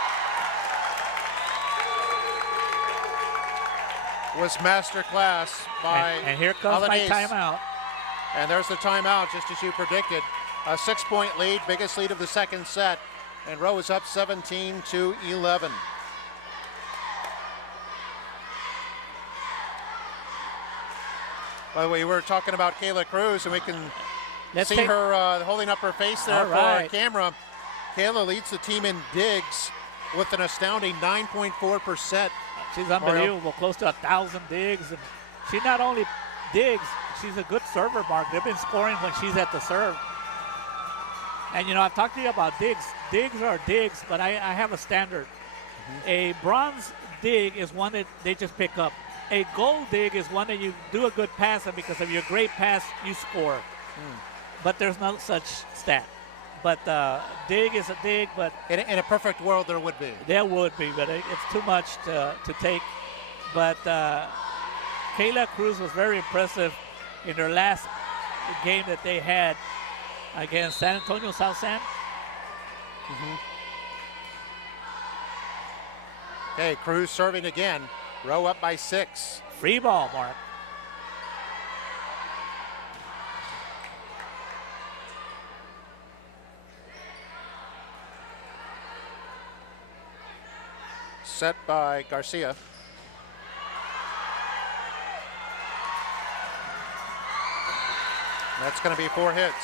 Was masterclass by And here comes my Alanis. timeout. And there's the timeout, just as you predicted. A 6-point lead, biggest lead of the second set. And Rowe is up 17-11. By the way, we were talking about Kayla Cruz, and we can see her holding up her face there for our camera. Kayla leads the team in digs with an astounding 9.4%. She's unbelievable, close to 1,000 digs. And she not only digs, she's a good server, Mark. They've been scoring when she's at the serve. And, you know, I've talked to you about digs. Digs are digs, but I have a standard. A bronze dig is one that they just pick up. a goal dig is one that you do a good pass, and because of your great pass, you score. But there's no such stat. But dig is a dig, but In a perfect world, there would be. there would be, but it's too much to take. But Kayla Cruz was very impressive in her last game that they had against San Antonio South San. Okay, Cruz serving again. Rowe up by 6. Free ball, Mark. Set by Garcia. That's going to be 4 hits.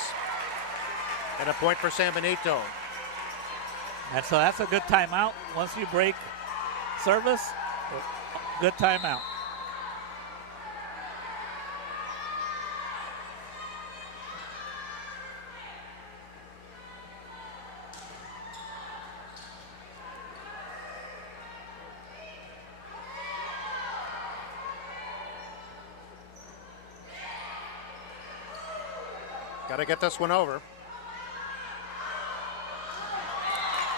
And a point for San Benito. And so that's a good timeout. Once you break service, good timeout. Got to get this one over.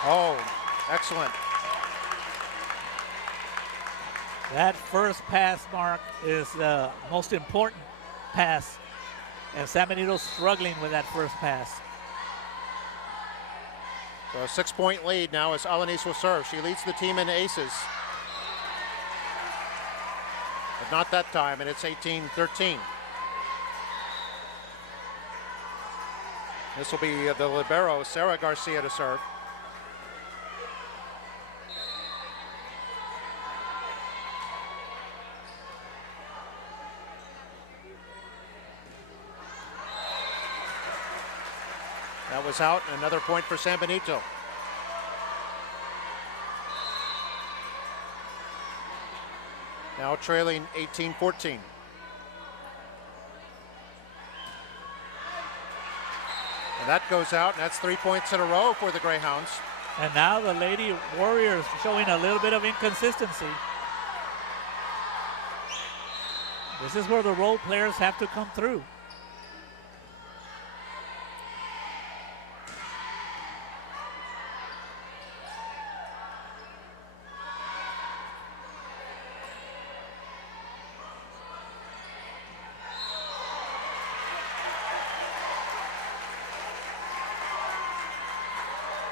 Oh, excellent. That first pass, Mark, is the most important pass. And San Benito's struggling with that first pass. So a 6-point lead now as Alanis will serve. She leads the team in aces. But not that time, and it's 18-13. This will be the libero, Sarah Garcia, to serve. That was out, and another point for San Benito. Now trailing 18-14. And that goes out, and that's 3 points in a row for the Greyhounds. And now the Lady Warriors showing a little bit of inconsistency. This is where the role players have to come through.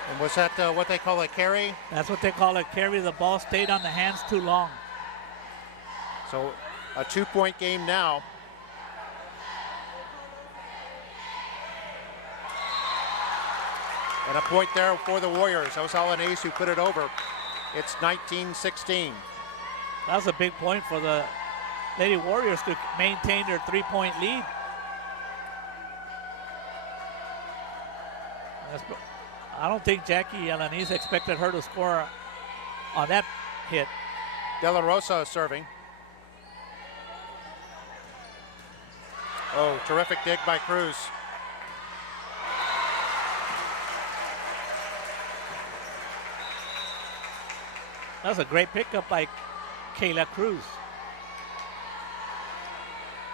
And was that what they call a carry? That's what they call a carry. The ball stayed on the hands too long. So a 2-point game now. And a point there for the Warriors. That was Alanis who put it over. It's 19-16. That was a big point for the Lady Warriors to maintain their 3-point lead. I don't think Jackie Alanis expected her to score on that hit. De La Rosa is serving. Oh, terrific dig by Cruz. That was a great pickup by Kayla Cruz.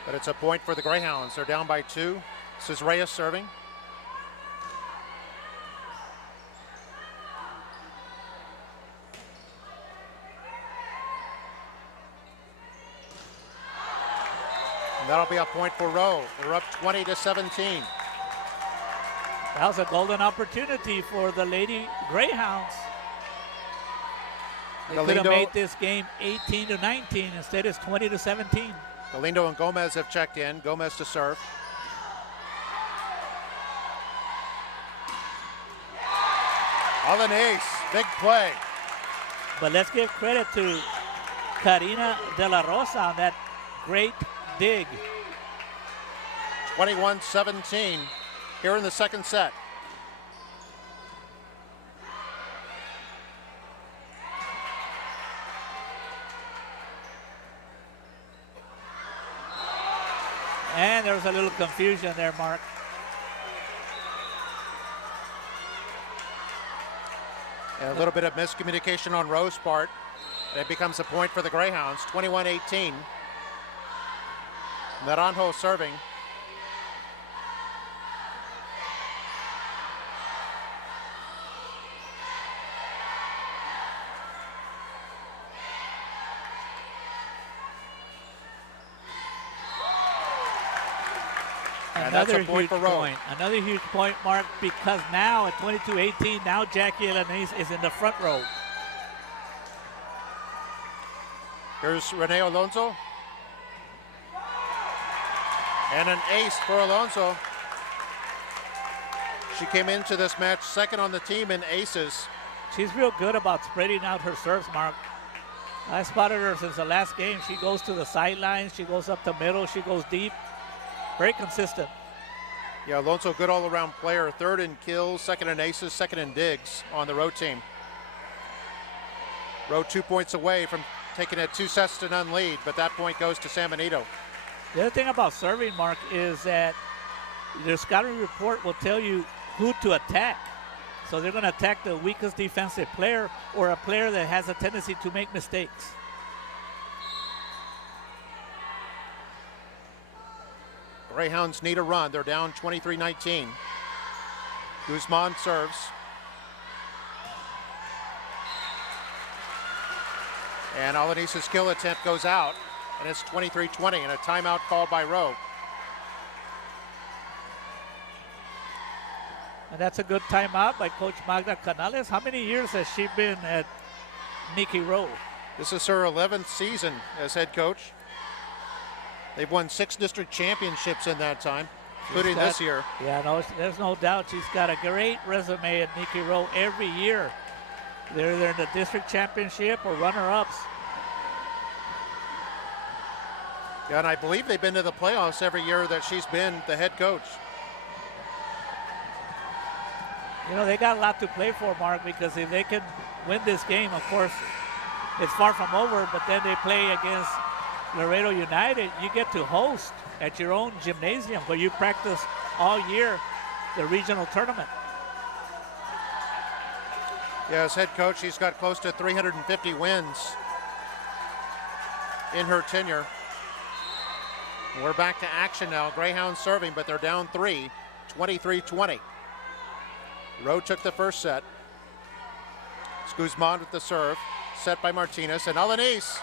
But it's a point for the Greyhounds. They're down by 2. This is Reyes serving. And that'll be a point for Rowe. They're up 20-17. That was a golden opportunity for the Lady Greyhounds. They could have made this game 18-19. Instead, it's 20-17. Galindo and Gomez have checked in. Gomez to serve. Alanis, big play. But let's give credit to Karina De La Rosa on that great dig. 21-17 here in the second set. And there was a little confusion there, Mark. And a little bit of miscommunication on Rowe's part. And it becomes a point for the Greyhounds, 21-18. Naranjo serving. And that's a point for Rowe. Another huge point, Mark, because now at 22-18, now Jackie Alanis is in the front row. Here's Rene Alonso. And an ace for Alonso. She came into this match second on the team in aces. She's real good about spreading out her serves, Mark. I spotted her since the last game. She goes to the sidelines. She goes up the middle. She goes deep. Very consistent. Yeah, Alonso, good all-around player. Third in kills, second in aces, second in digs on the Rowe team. Rowe 2 points away from taking a 2-0 lead, but that point goes to San Benito. The other thing about serving, Mark, is that their scouting report will tell you who to attack. So they're going to attack the weakest defensive player or a player that has a tendency to make mistakes. Greyhounds need a run. They're down 23-19. Guzman serves. And Alanisa's kill attempt goes out, and it's 23-20, and a timeout called by Rowe. And that's a good timeout by Coach Magda Canales. How many years has she been at Nikki Rowe? This is her 11th season as head coach. They've won 6 district championships in that time, including this year. Yeah, no, there's no doubt she's got a great resume at Nikki Rowe every year. They're in the district championship or runner-ups. Yeah, and I believe they've been to the playoffs every year that she's been the head coach. You know, they got a lot to play for, Mark, because if they can win this game, of course, it's far from over, but then they play against Laredo United. You get to host at your own gymnasium where you practice all year the regional tournament. Yeah, as head coach, she's got close to 350 wins in her tenure. We're back to action now. Greyhounds serving, but they're down 3, 23-20. Rowe took the first set. It's Guzman with the serve, set by Martinez, and Alanis.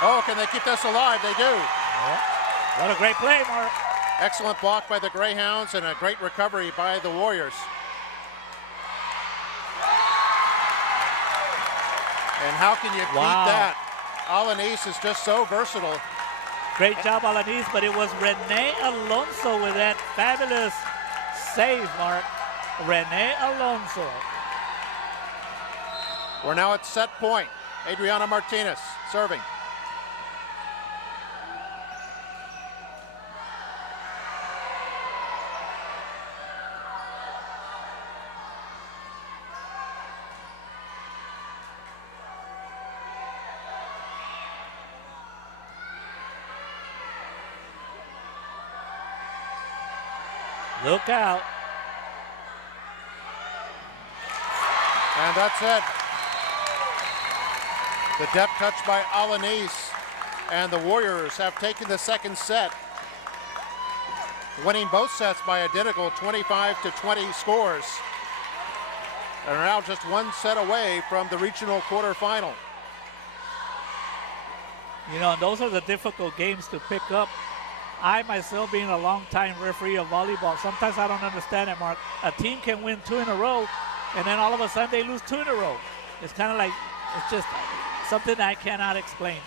Oh, can they keep this alive? They do. Yeah. What a great play, Mark. Excellent block by the Greyhounds and a great recovery by the Warriors. And how can you beat that? Alanis is just so versatile. Great job, Alanis, but it was Rene Alonso with that fabulous save, Mark. Rene Alonso. We're now at set point. Adriana Martinez serving. Look out. And that's it. The depth touch by Alanis. And the Warriors have taken the second set, winning both sets by identical 25-20 scores. And are now just one set away from the regional quarterfinal. You know, and those are the difficult games to pick up. I myself, being a long-time referee of volleyball, sometimes I don't understand it, Mark. A team can win 2 in a row, and then all of a sudden they lose 2 in a row. It's kind of like, it's just something I cannot explain.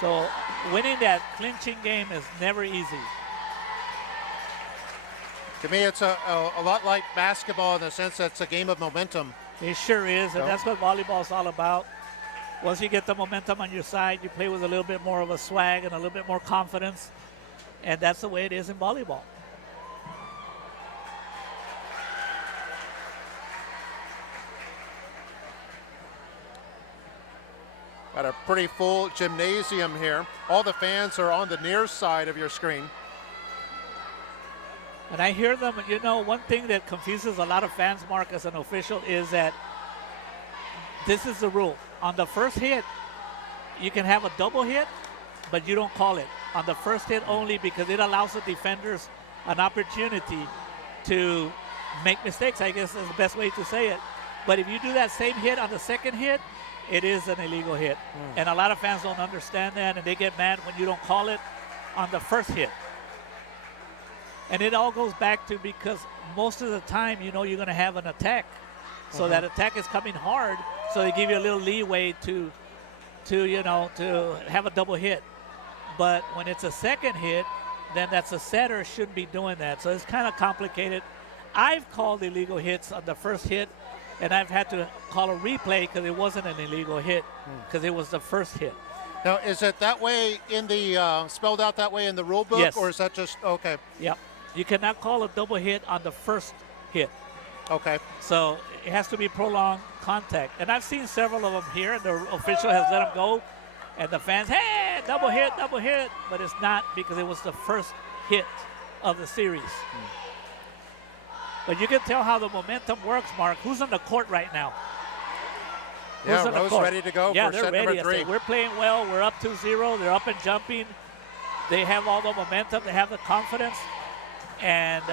So winning that clinching game is never easy. To me, it's a lot like basketball in the sense that it's a game of momentum. It sure is, and that's what volleyball is all about. Once you get the momentum on your side, you play with a little bit more of a swag and a little bit more confidence. And that's the way it is in volleyball. Got a pretty full gymnasium here. All the fans are on the near side of your screen. And I hear them, you know, one thing that confuses a lot of fans, Mark, as an official, is that this is the rule. On the first hit, you can have a double hit, but you don't call it. On the first hit only, because it allows the defenders an opportunity to make mistakes, I guess is the best way to say it. But if you do that same hit on the second hit, it is an illegal hit. And a lot of fans don't understand that, and they get mad when you don't call it on the first hit. And it all goes back to because most of the time, you know, you're going to have an attack. So that attack is coming hard, so they give you a little leeway to have a double hit. But when it's a second hit, then that's a setter shouldn't be doing that. So it's kind of complicated. I've called illegal hits on the first hit, and I've had to call a replay because it wasn't an illegal hit because it was the first hit. Now, is it that way in the spelled out that way in the rule book, Yes. or is that just okay? Yep. You cannot call a double hit on the first hit. Okay. So it has to be prolonged contact. And I've seen several of them here, and the official has let them go. And the fans, hey, double hit. But it's not because it was the first hit of the series. But you can tell how the momentum works, Mark. Who's on the court right now? Yeah, Who's on the Rowe's court? ready to go Yeah, for they're set ready. number 3. We're playing well. We're up 2-0. They're up and jumping. They have all the momentum. They have the confidence. And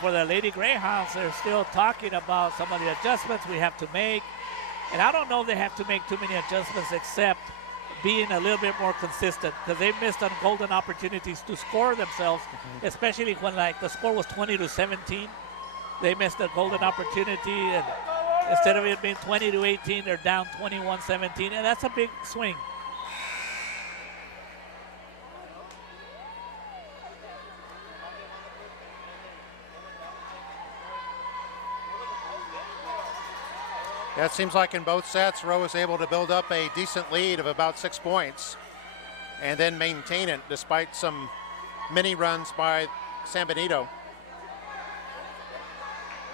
for the Lady Greyhounds, they're still talking about some of the adjustments we have to make. And I don't know if they have to make too many adjustments except being a little bit more consistent because they missed on golden opportunities to score themselves, especially when like the score was 20-17. They missed a golden opportunity, and instead of it being 20-18, they're down 21-17, and that's a big swing. Yeah, it seems like in both sets, Rowe was able to build up a decent lead of about 6 points and then maintain it despite some mini runs by San Benito.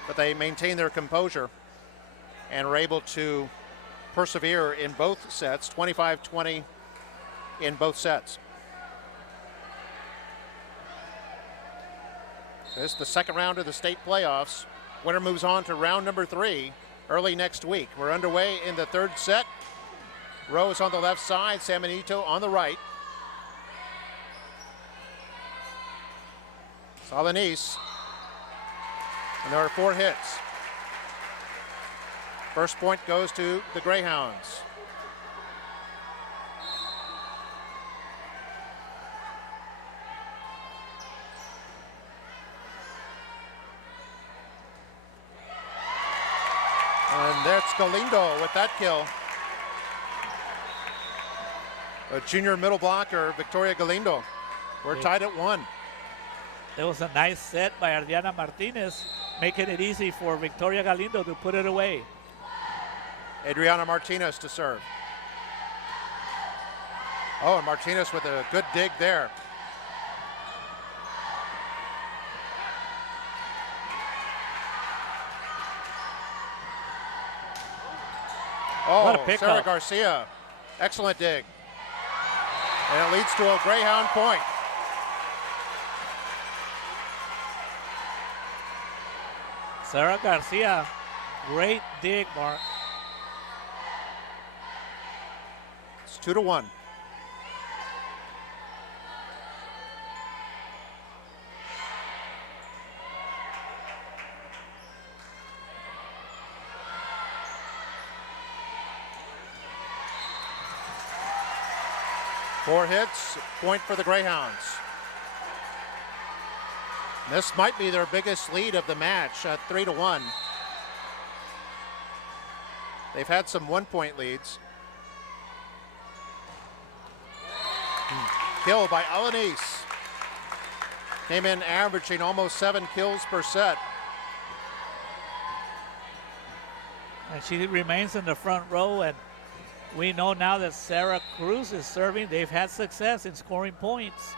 But they maintained their composure and were able to persevere in both sets, 25-20 in both sets. This is the second round of the state playoffs. Winner moves on to round number 3 early next week. We're underway in the third set. Rowe's on the left side, San Benito on the right. Salanese. And there are 4 hits. First point goes to the Greyhounds. And that's Galindo with that kill. A junior middle blocker, Victoria Galindo. We're tied at 1. It was a nice set by Adriana Martinez, making it easy for Victoria Galindo to put it away. Adriana Martinez to serve. Oh, and Martinez with a good dig there. What a Oh, pickup. Sarah Garcia, excellent dig. And it leads to a Greyhound point. Sarah Garcia, great dig, Mark. It's 2-1. Four hits, point for the Greyhounds. This might be their biggest lead of the match, 3-1. They've had some 1-point leads. Kill by Alanis. Came in averaging almost 7 kills per set. And she remains in the front row, and we know now that Sarah Cruz is serving. They've had success in scoring points.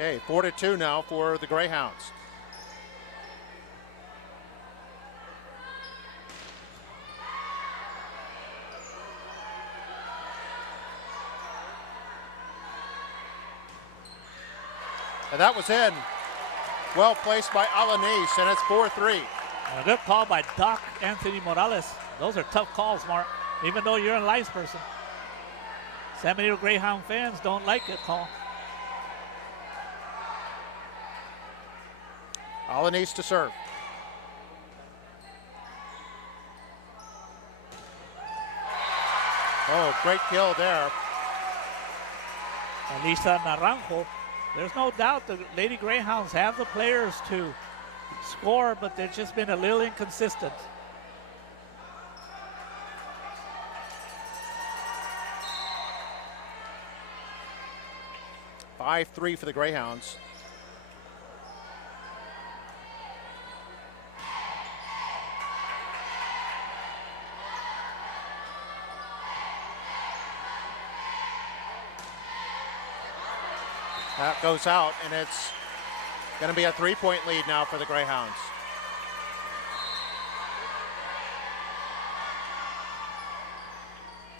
Okay, 4-2 now for the Greyhounds. And that was in. Well placed by Alanis, and it's 4-3. A good call by Doc Anthony Morales. Those are tough calls, Mark, even though you're a live person. San Benito Greyhound fans don't like it call. Alanis to serve. Oh, great kill there. Elisa Naranjo. There's no doubt the Lady Greyhounds have the players to score, but they've just been a little inconsistent. Five-3 for the Greyhounds. That goes out, and it's going to be a 3-point lead now for the Greyhounds.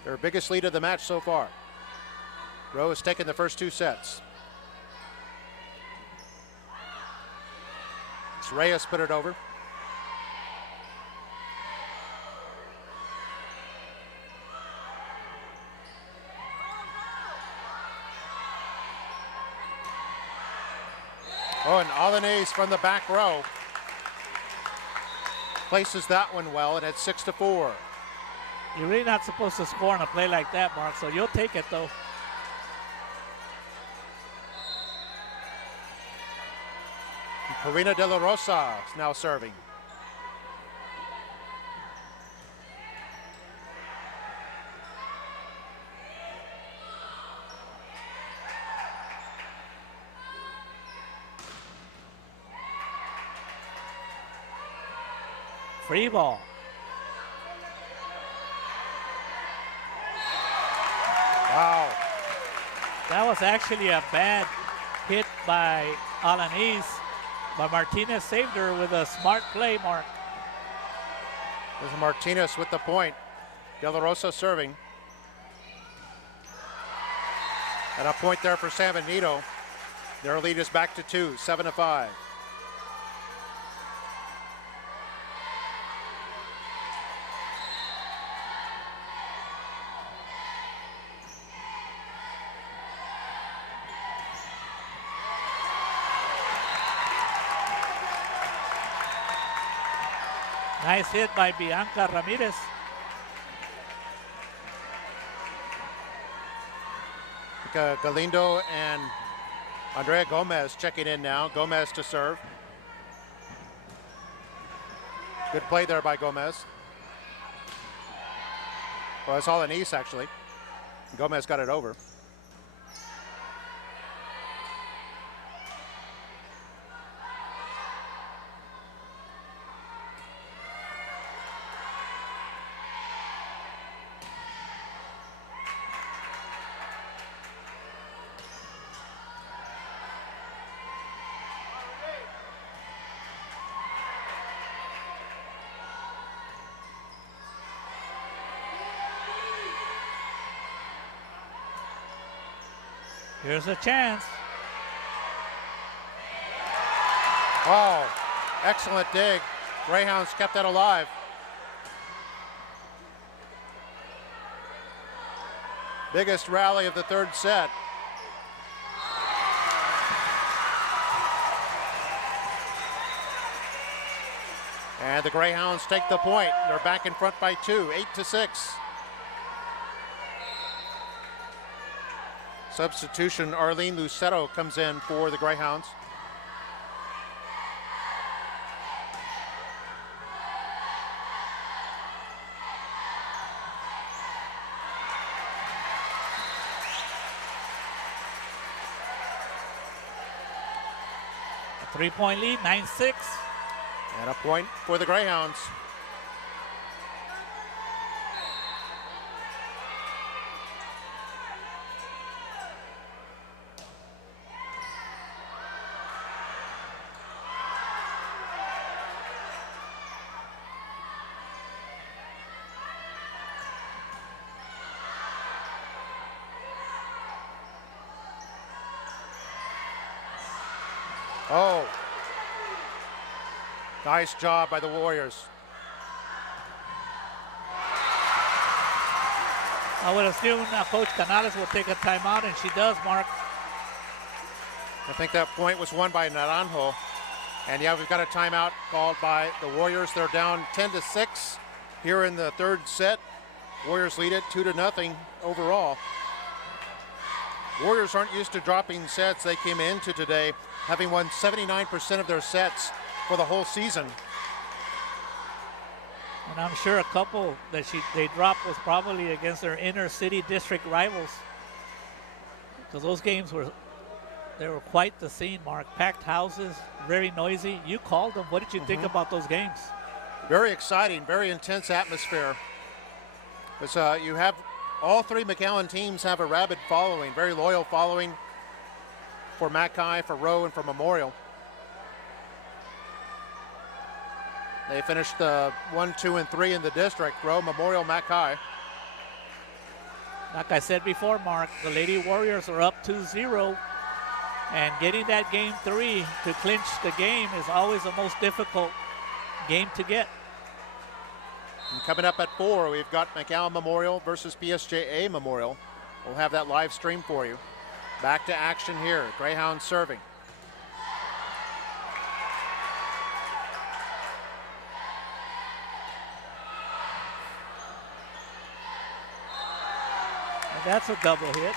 Their biggest lead of the match so far. Rowe has taken the first 2 sets. It's Reyes put it over. Oh, and Alanis from the back row places that one well, and it's 6-4. You're really not supposed to score on a play like that, Mark, so you'll take it, though. Karina De La Rosa is now serving. Free ball. Wow. That was actually a bad hit by Alanis, but Martinez saved her with a smart play, Mark. There's Martinez with the point. De La Rosa serving. And a point there for San Benito. Their lead is back to 2, 7-5. Nice hit by Bianca Ramirez. Galindo and Andrea Gomez checking in now. Gomez to serve. Good play there by Gomez. Well, it's all Alanis actually. Gomez got it over. Here's a chance. Oh, excellent dig. Greyhounds kept that alive. Biggest rally of the third set. And the Greyhounds take the point. They're back in front by 2, 8-6. Substitution, Arlene Lucero comes in for the Greyhounds. A 3-point lead, 9-6. And a point for the Greyhounds. Oh. Nice job by the Warriors. I would assume Coach Canales will take a timeout, and she does, Mark. I think that point was won by Naranjo. And yeah, we've got a timeout called by the Warriors. They're down 10-6 here in the third set. Warriors lead it 2-0 overall. Warriors aren't used to dropping sets. They came into today having won 79% of their sets for the whole season. And I'm sure a couple that they dropped was probably against their inner city district rivals. Because those games were quite the scene, Mark. Packed houses, very noisy. You called them. What did you think about those games? Very exciting, very intense atmosphere. Because you have all three McAllen teams have a rabid following, very loyal following for Mackay, for Rowe, and for Memorial. They finished 1, 2, and 3 in the district. Rowe, Memorial, Mackay. Like I said before, Mark, the Lady Warriors are up 2-0. And getting that game 3 to clinch the game is always the most difficult game to get. And coming up at 4, we've got McAllen Memorial versus PSJA Memorial. We'll have that live stream for you. Back to action here. Greyhound serving. And that's a double hit.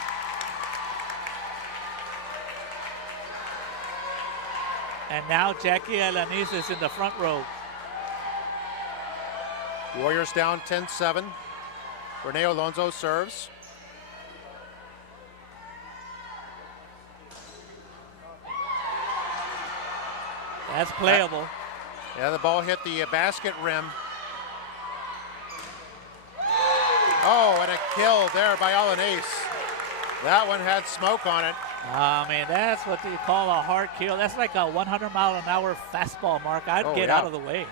And now Jackie Alanis is in the front row. Warriors down 10-7. Renee Alonso serves. That's playable. Yeah, the ball hit the basket rim. Oh, and a kill there by Alanis. That one had smoke on it. I mean, that's what you call a hard kill. That's like a 100-mile-an-hour fastball, Mark. I'd get out of the way.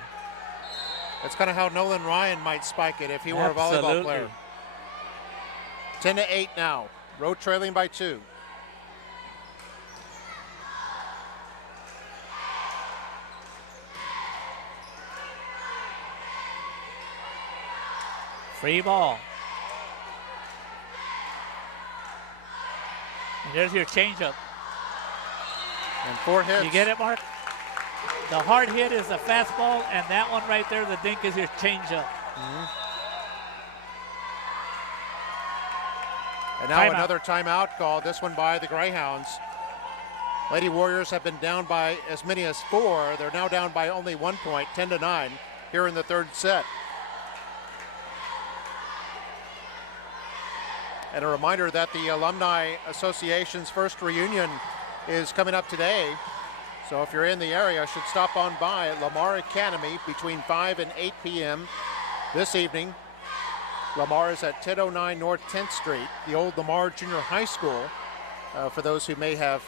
That's kind of how Nolan Ryan might spike it if he were a volleyball player. 10-8 now. Rowe trailing by 2. Free ball. And there's your changeup. And 4 hits. You get it, Mark? The hard hit is the fastball, and that one right there, the dink, is your changeup. And now another timeout called, this one by the Greyhounds. Lady Warriors have been down by as many as 4. They're now down by only 1 point, 10-9, here in the third set. And a reminder that the Alumni Association's first reunion is coming up today. So if you're in the area, should stop on by at Lamar Academy between 5 and 8 p.m. this evening. Lamar is at 1009 North 10th Street, the old Lamar Junior High School, for those who may have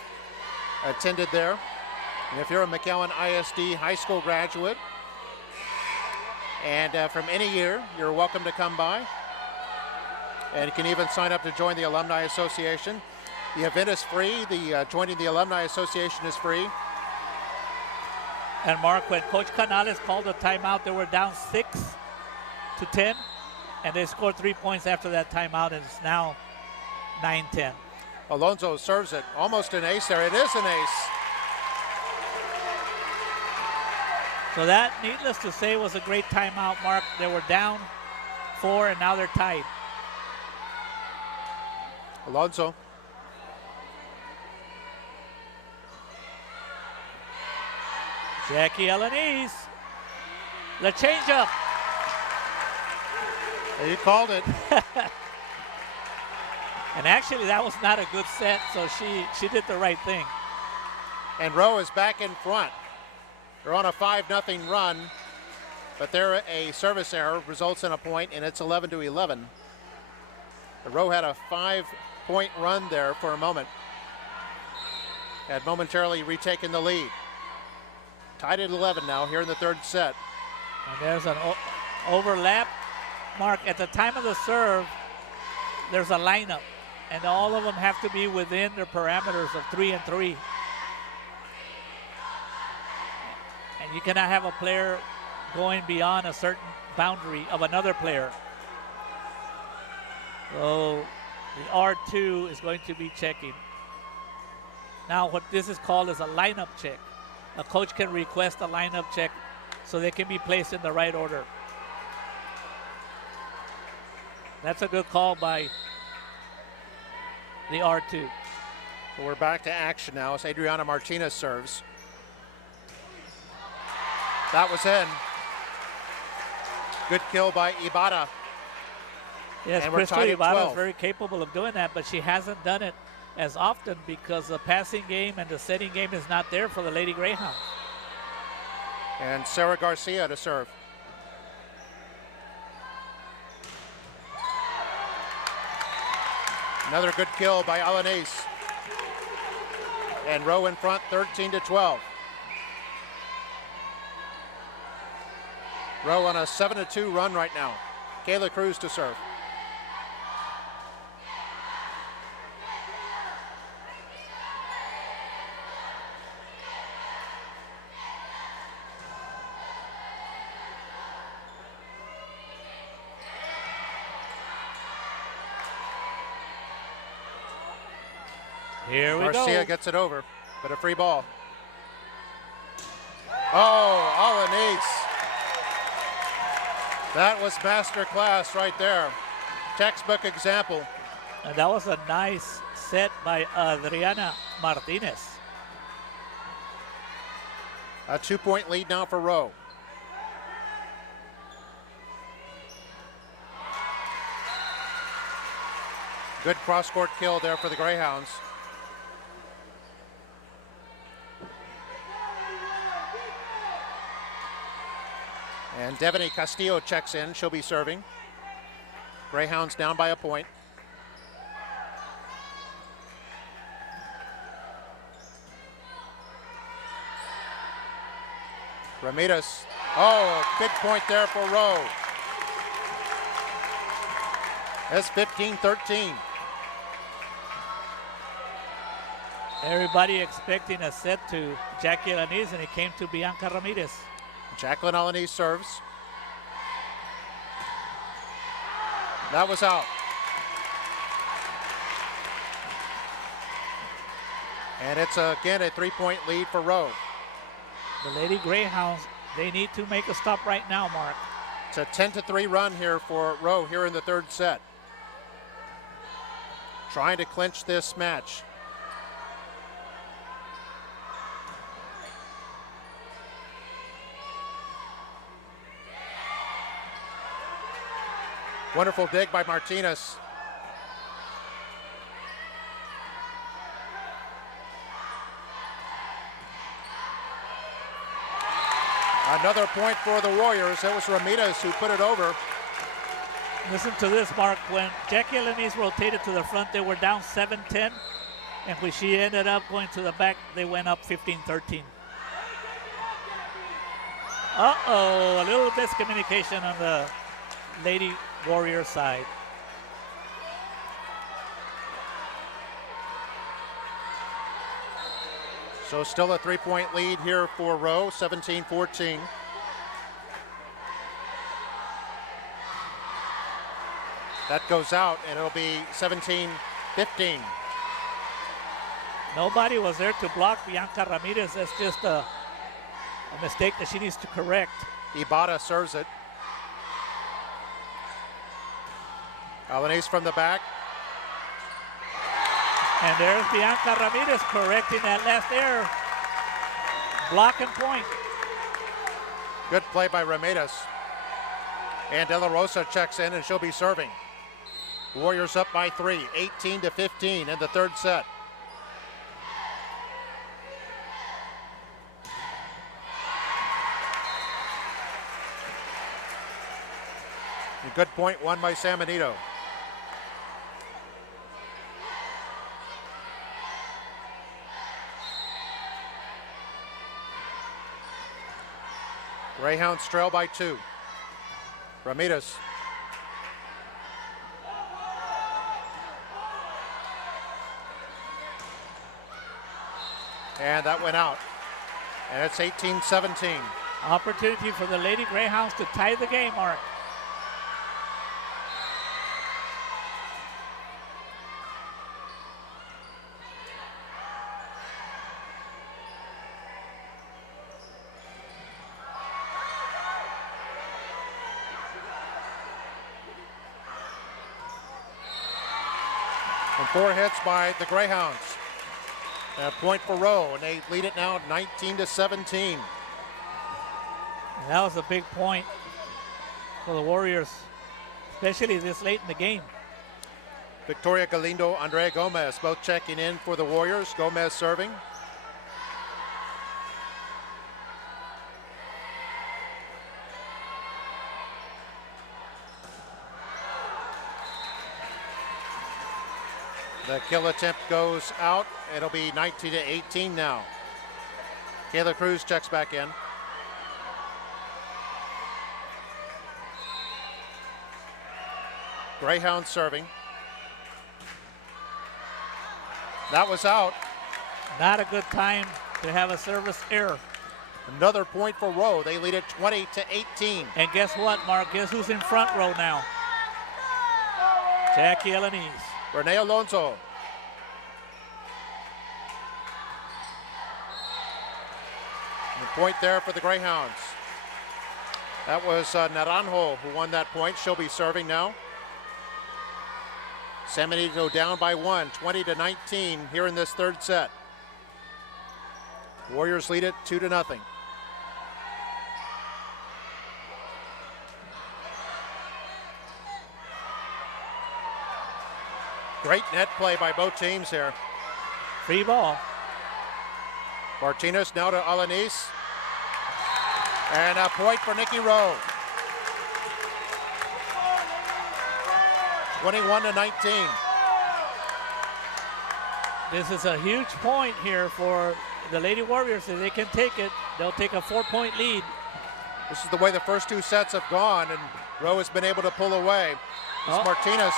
attended there. And if you're a McAllen ISD high school graduate and from any year, you're welcome to come by. And you can even sign up to join the Alumni Association. The event is free. Joining the Alumni Association is free. And Mark, when Coach Canales called a timeout, they were down 6-10, and they scored 3 points after that timeout, and it's now 9-10. Alonso serves it. Almost an ace there. It is an ace. So that, needless to say, was a great timeout, Mark. They were down 4, and now they're tied. Alonso. Jackie Alanis. The changeup. You called it. And actually, that was not a good set, so she did the right thing. And Rowe is back in front. They're on a 5-0 run, but there a service error results in a point, and it's 11-11. The Rowe had a 5-point run there for a moment. Had momentarily retaken the lead. Tied at 11 now here in the third set. And there's an overlap. Mark, at the time of the serve, there's a lineup, and all of them have to be within their parameters of 3 and 3. And you cannot have a player going beyond a certain boundary of another player. So the R2 is going to be checking. Now what this is called is a lineup check. A coach can request a lineup check so they can be placed in the right order. That's a good call by the R2. So we're back to action now as Adriana Martinez serves. That was in. Good kill by Ibata. Yes, And we're Crystal tied at Ibarra 12. is very capable of doing that, but she hasn't done it as often because the passing game and the setting game is not there for the Lady Greyhounds. And Sarah Garcia to serve. Another good kill by Alanis. And Rowe in front, 13-12. Rowe on a 7-2 run right now. Kayla Cruz to serve. Here we Garcia go. gets it over, but a free ball. Oh, Alanis. That was master class right there. Textbook example. And that was a nice set by Adriana Martinez. A 2-point lead now for Rowe. Good cross-court kill there for the Greyhounds. And Devaney Castillo checks in. She'll be serving. Greyhounds down by a point. Ramirez. Oh, big point there for Rowe. That's 15-13. Everybody expecting a set to Jackie Alanis, and it came to Bianca Ramirez. Jacqueline Alanis serves. That was out. And it's again a 3-point lead for Rowe. The Lady Greyhounds, they need to make a stop right now, Mark. It's a 10-3 run here for Rowe here in the third set. Trying to clinch this match. Wonderful dig by Martinez. Another point for the Warriors. It was Ramirez who put it over. Listen to this, Mark. When Jackie Alanis rotated to the front, they were down 7-10. And when she ended up going to the back, they went up 15-13. Uh-oh, a little miscommunication on the Lady Warrior side. So still a 3-point lead here for Rowe, 17-14. That goes out, and it'll be 17-15. Nobody was there to block Bianca Ramirez. That's just a mistake that she needs to correct. Ibata serves it. Alanis from the back. And there's Bianca Ramirez correcting that last error. Block and point. Good play by Ramirez. And De La Rosa checks in, and she'll be serving. Warriors up by 3, 18-15 in the third set. A good point won by San Benito. Greyhounds trail by 2. Ramirez. And that went out. And it's 18-17. Opportunity for the Lady Greyhounds to tie the game, Mark. And 4 hits by the Greyhounds. And a point for Rowe, and they lead it now 19-17. That was a big point for the Warriors, especially this late in the game. Victoria Galindo, Andrea Gomez, both checking in for the Warriors. Gomez serving. The kill attempt goes out. It'll be 19-18 now. Kayla Cruz checks back in. Greyhound serving. That was out. Not a good time to have a service error. Another point for Rowe. They lead it 20-18. And guess what, Mark? Guess who's in front row now? Jackie Elanese. Renee Alonso. And a point there for the Greyhounds. That was Naranjo who won that point. She'll be serving now. San Benito down by 1, 20-19 here in this third set. Warriors lead it 2-0. Great net play by both teams here. Free ball. Martinez now to Alanis. And a point for Nikki Rowe. 21-19. This is a huge point here for the Lady Warriors. If they can take it, they'll take a 4-point lead. This is the way the first 2 sets have gone, and Rowe has been able to pull away. As Martinez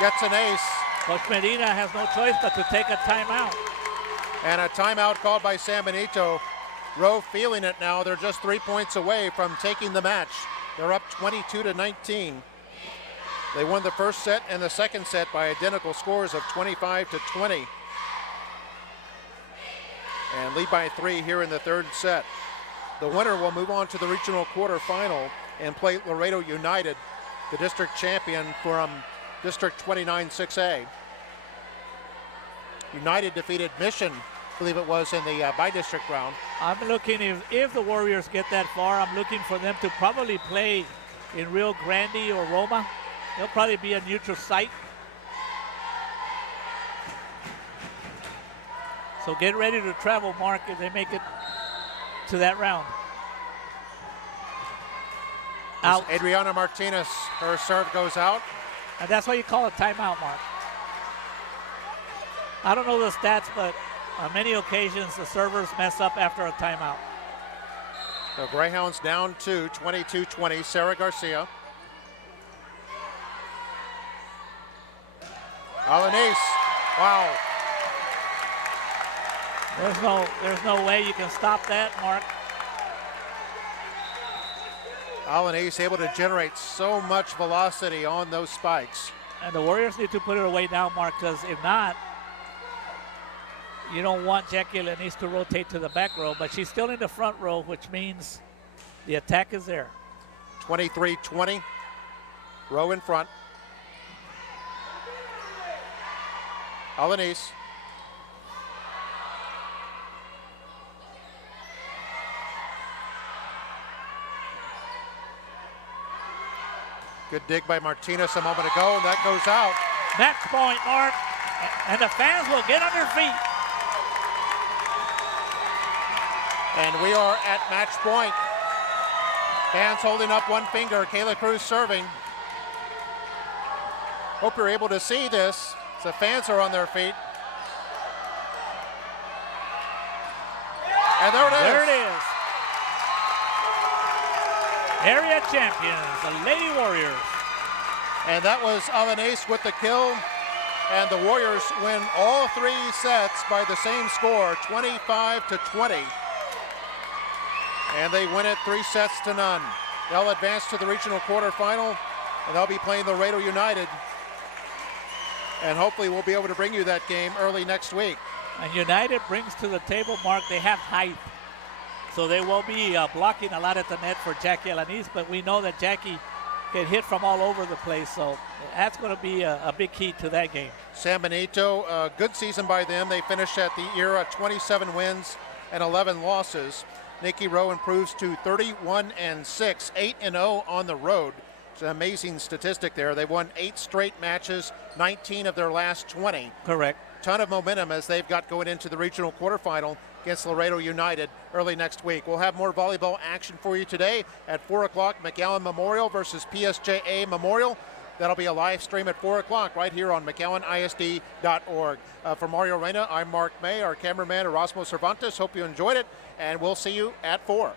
gets an ace. Coach Medina has no choice but to take a timeout. And a timeout called by San Benito. Rowe feeling it now. They're just 3 points away from taking the match. They're up 22-19. They won the first set and the second set by identical scores of 25-20. And lead by 3 here in the third set. The winner will move on to the regional quarterfinal and play Laredo United, the district champion from District 29 6A. United defeated Mission, I believe it was, in the by-district round. I'm looking, if the Warriors get that far, I'm looking for them to probably play in Rio Grande or Roma. They'll probably be a neutral site. So get ready to travel, Mark, if they make it to that round. Out. Adriana Martinez, her serve goes out. And that's why you call it timeout, Mark. I don't know the stats, but on many occasions the servers mess up after a timeout. So Greyhounds down 2, 22-20, Sarah Garcia. Alanis, wow. There's no way you can stop that, Mark. Alanis able to generate so much velocity on those spikes. And the Warriors need to put it away now, Mark, because if not, you don't want Jackie Alanis to rotate to the back row, but she's still in the front row, which means the attack is there. 23-20, Rowe in front. Alanis. Good dig by Martinez a moment ago, and that goes out. Match point, Mark, and the fans will get on their feet. And we are at match point. Fans holding up one finger. Kayla Cruz serving. Hope you're able to see this. The fans are on their feet. And there it is. There it is. Area champions, the Lady Warriors. And that was Alanis with the kill. And the Warriors win all 3 sets by the same score, 25-20. And they win it 3-0. They'll advance to the regional quarterfinal, and they'll be playing the Laredo United. And hopefully we'll be able to bring you that game early next week. And United brings to the table, Mark, they have height. So they will be blocking a lot at the net for Jackie Alanis, but we know that Jackie can hit from all over the place. So that's going to be a big key to that game. San Benito, a good season by them. They finished at the year at 27 wins and 11 losses. Nikki Rowe improves to 31-6, 8-0 on the road. It's an amazing statistic there. They've won 8 straight matches, 19 of their last 20. Correct. Ton of momentum as they've got going into the regional quarterfinal against Laredo United early next week. We'll have more volleyball action for you today at 4 o'clock, McAllen Memorial versus PSJA Memorial. That'll be a live stream at 4 o'clock right here on McAllenISD.org. For Mario Reyna, I'm Mark May, our cameraman Erasmo Cervantes. Hope you enjoyed it, and we'll see you at 4.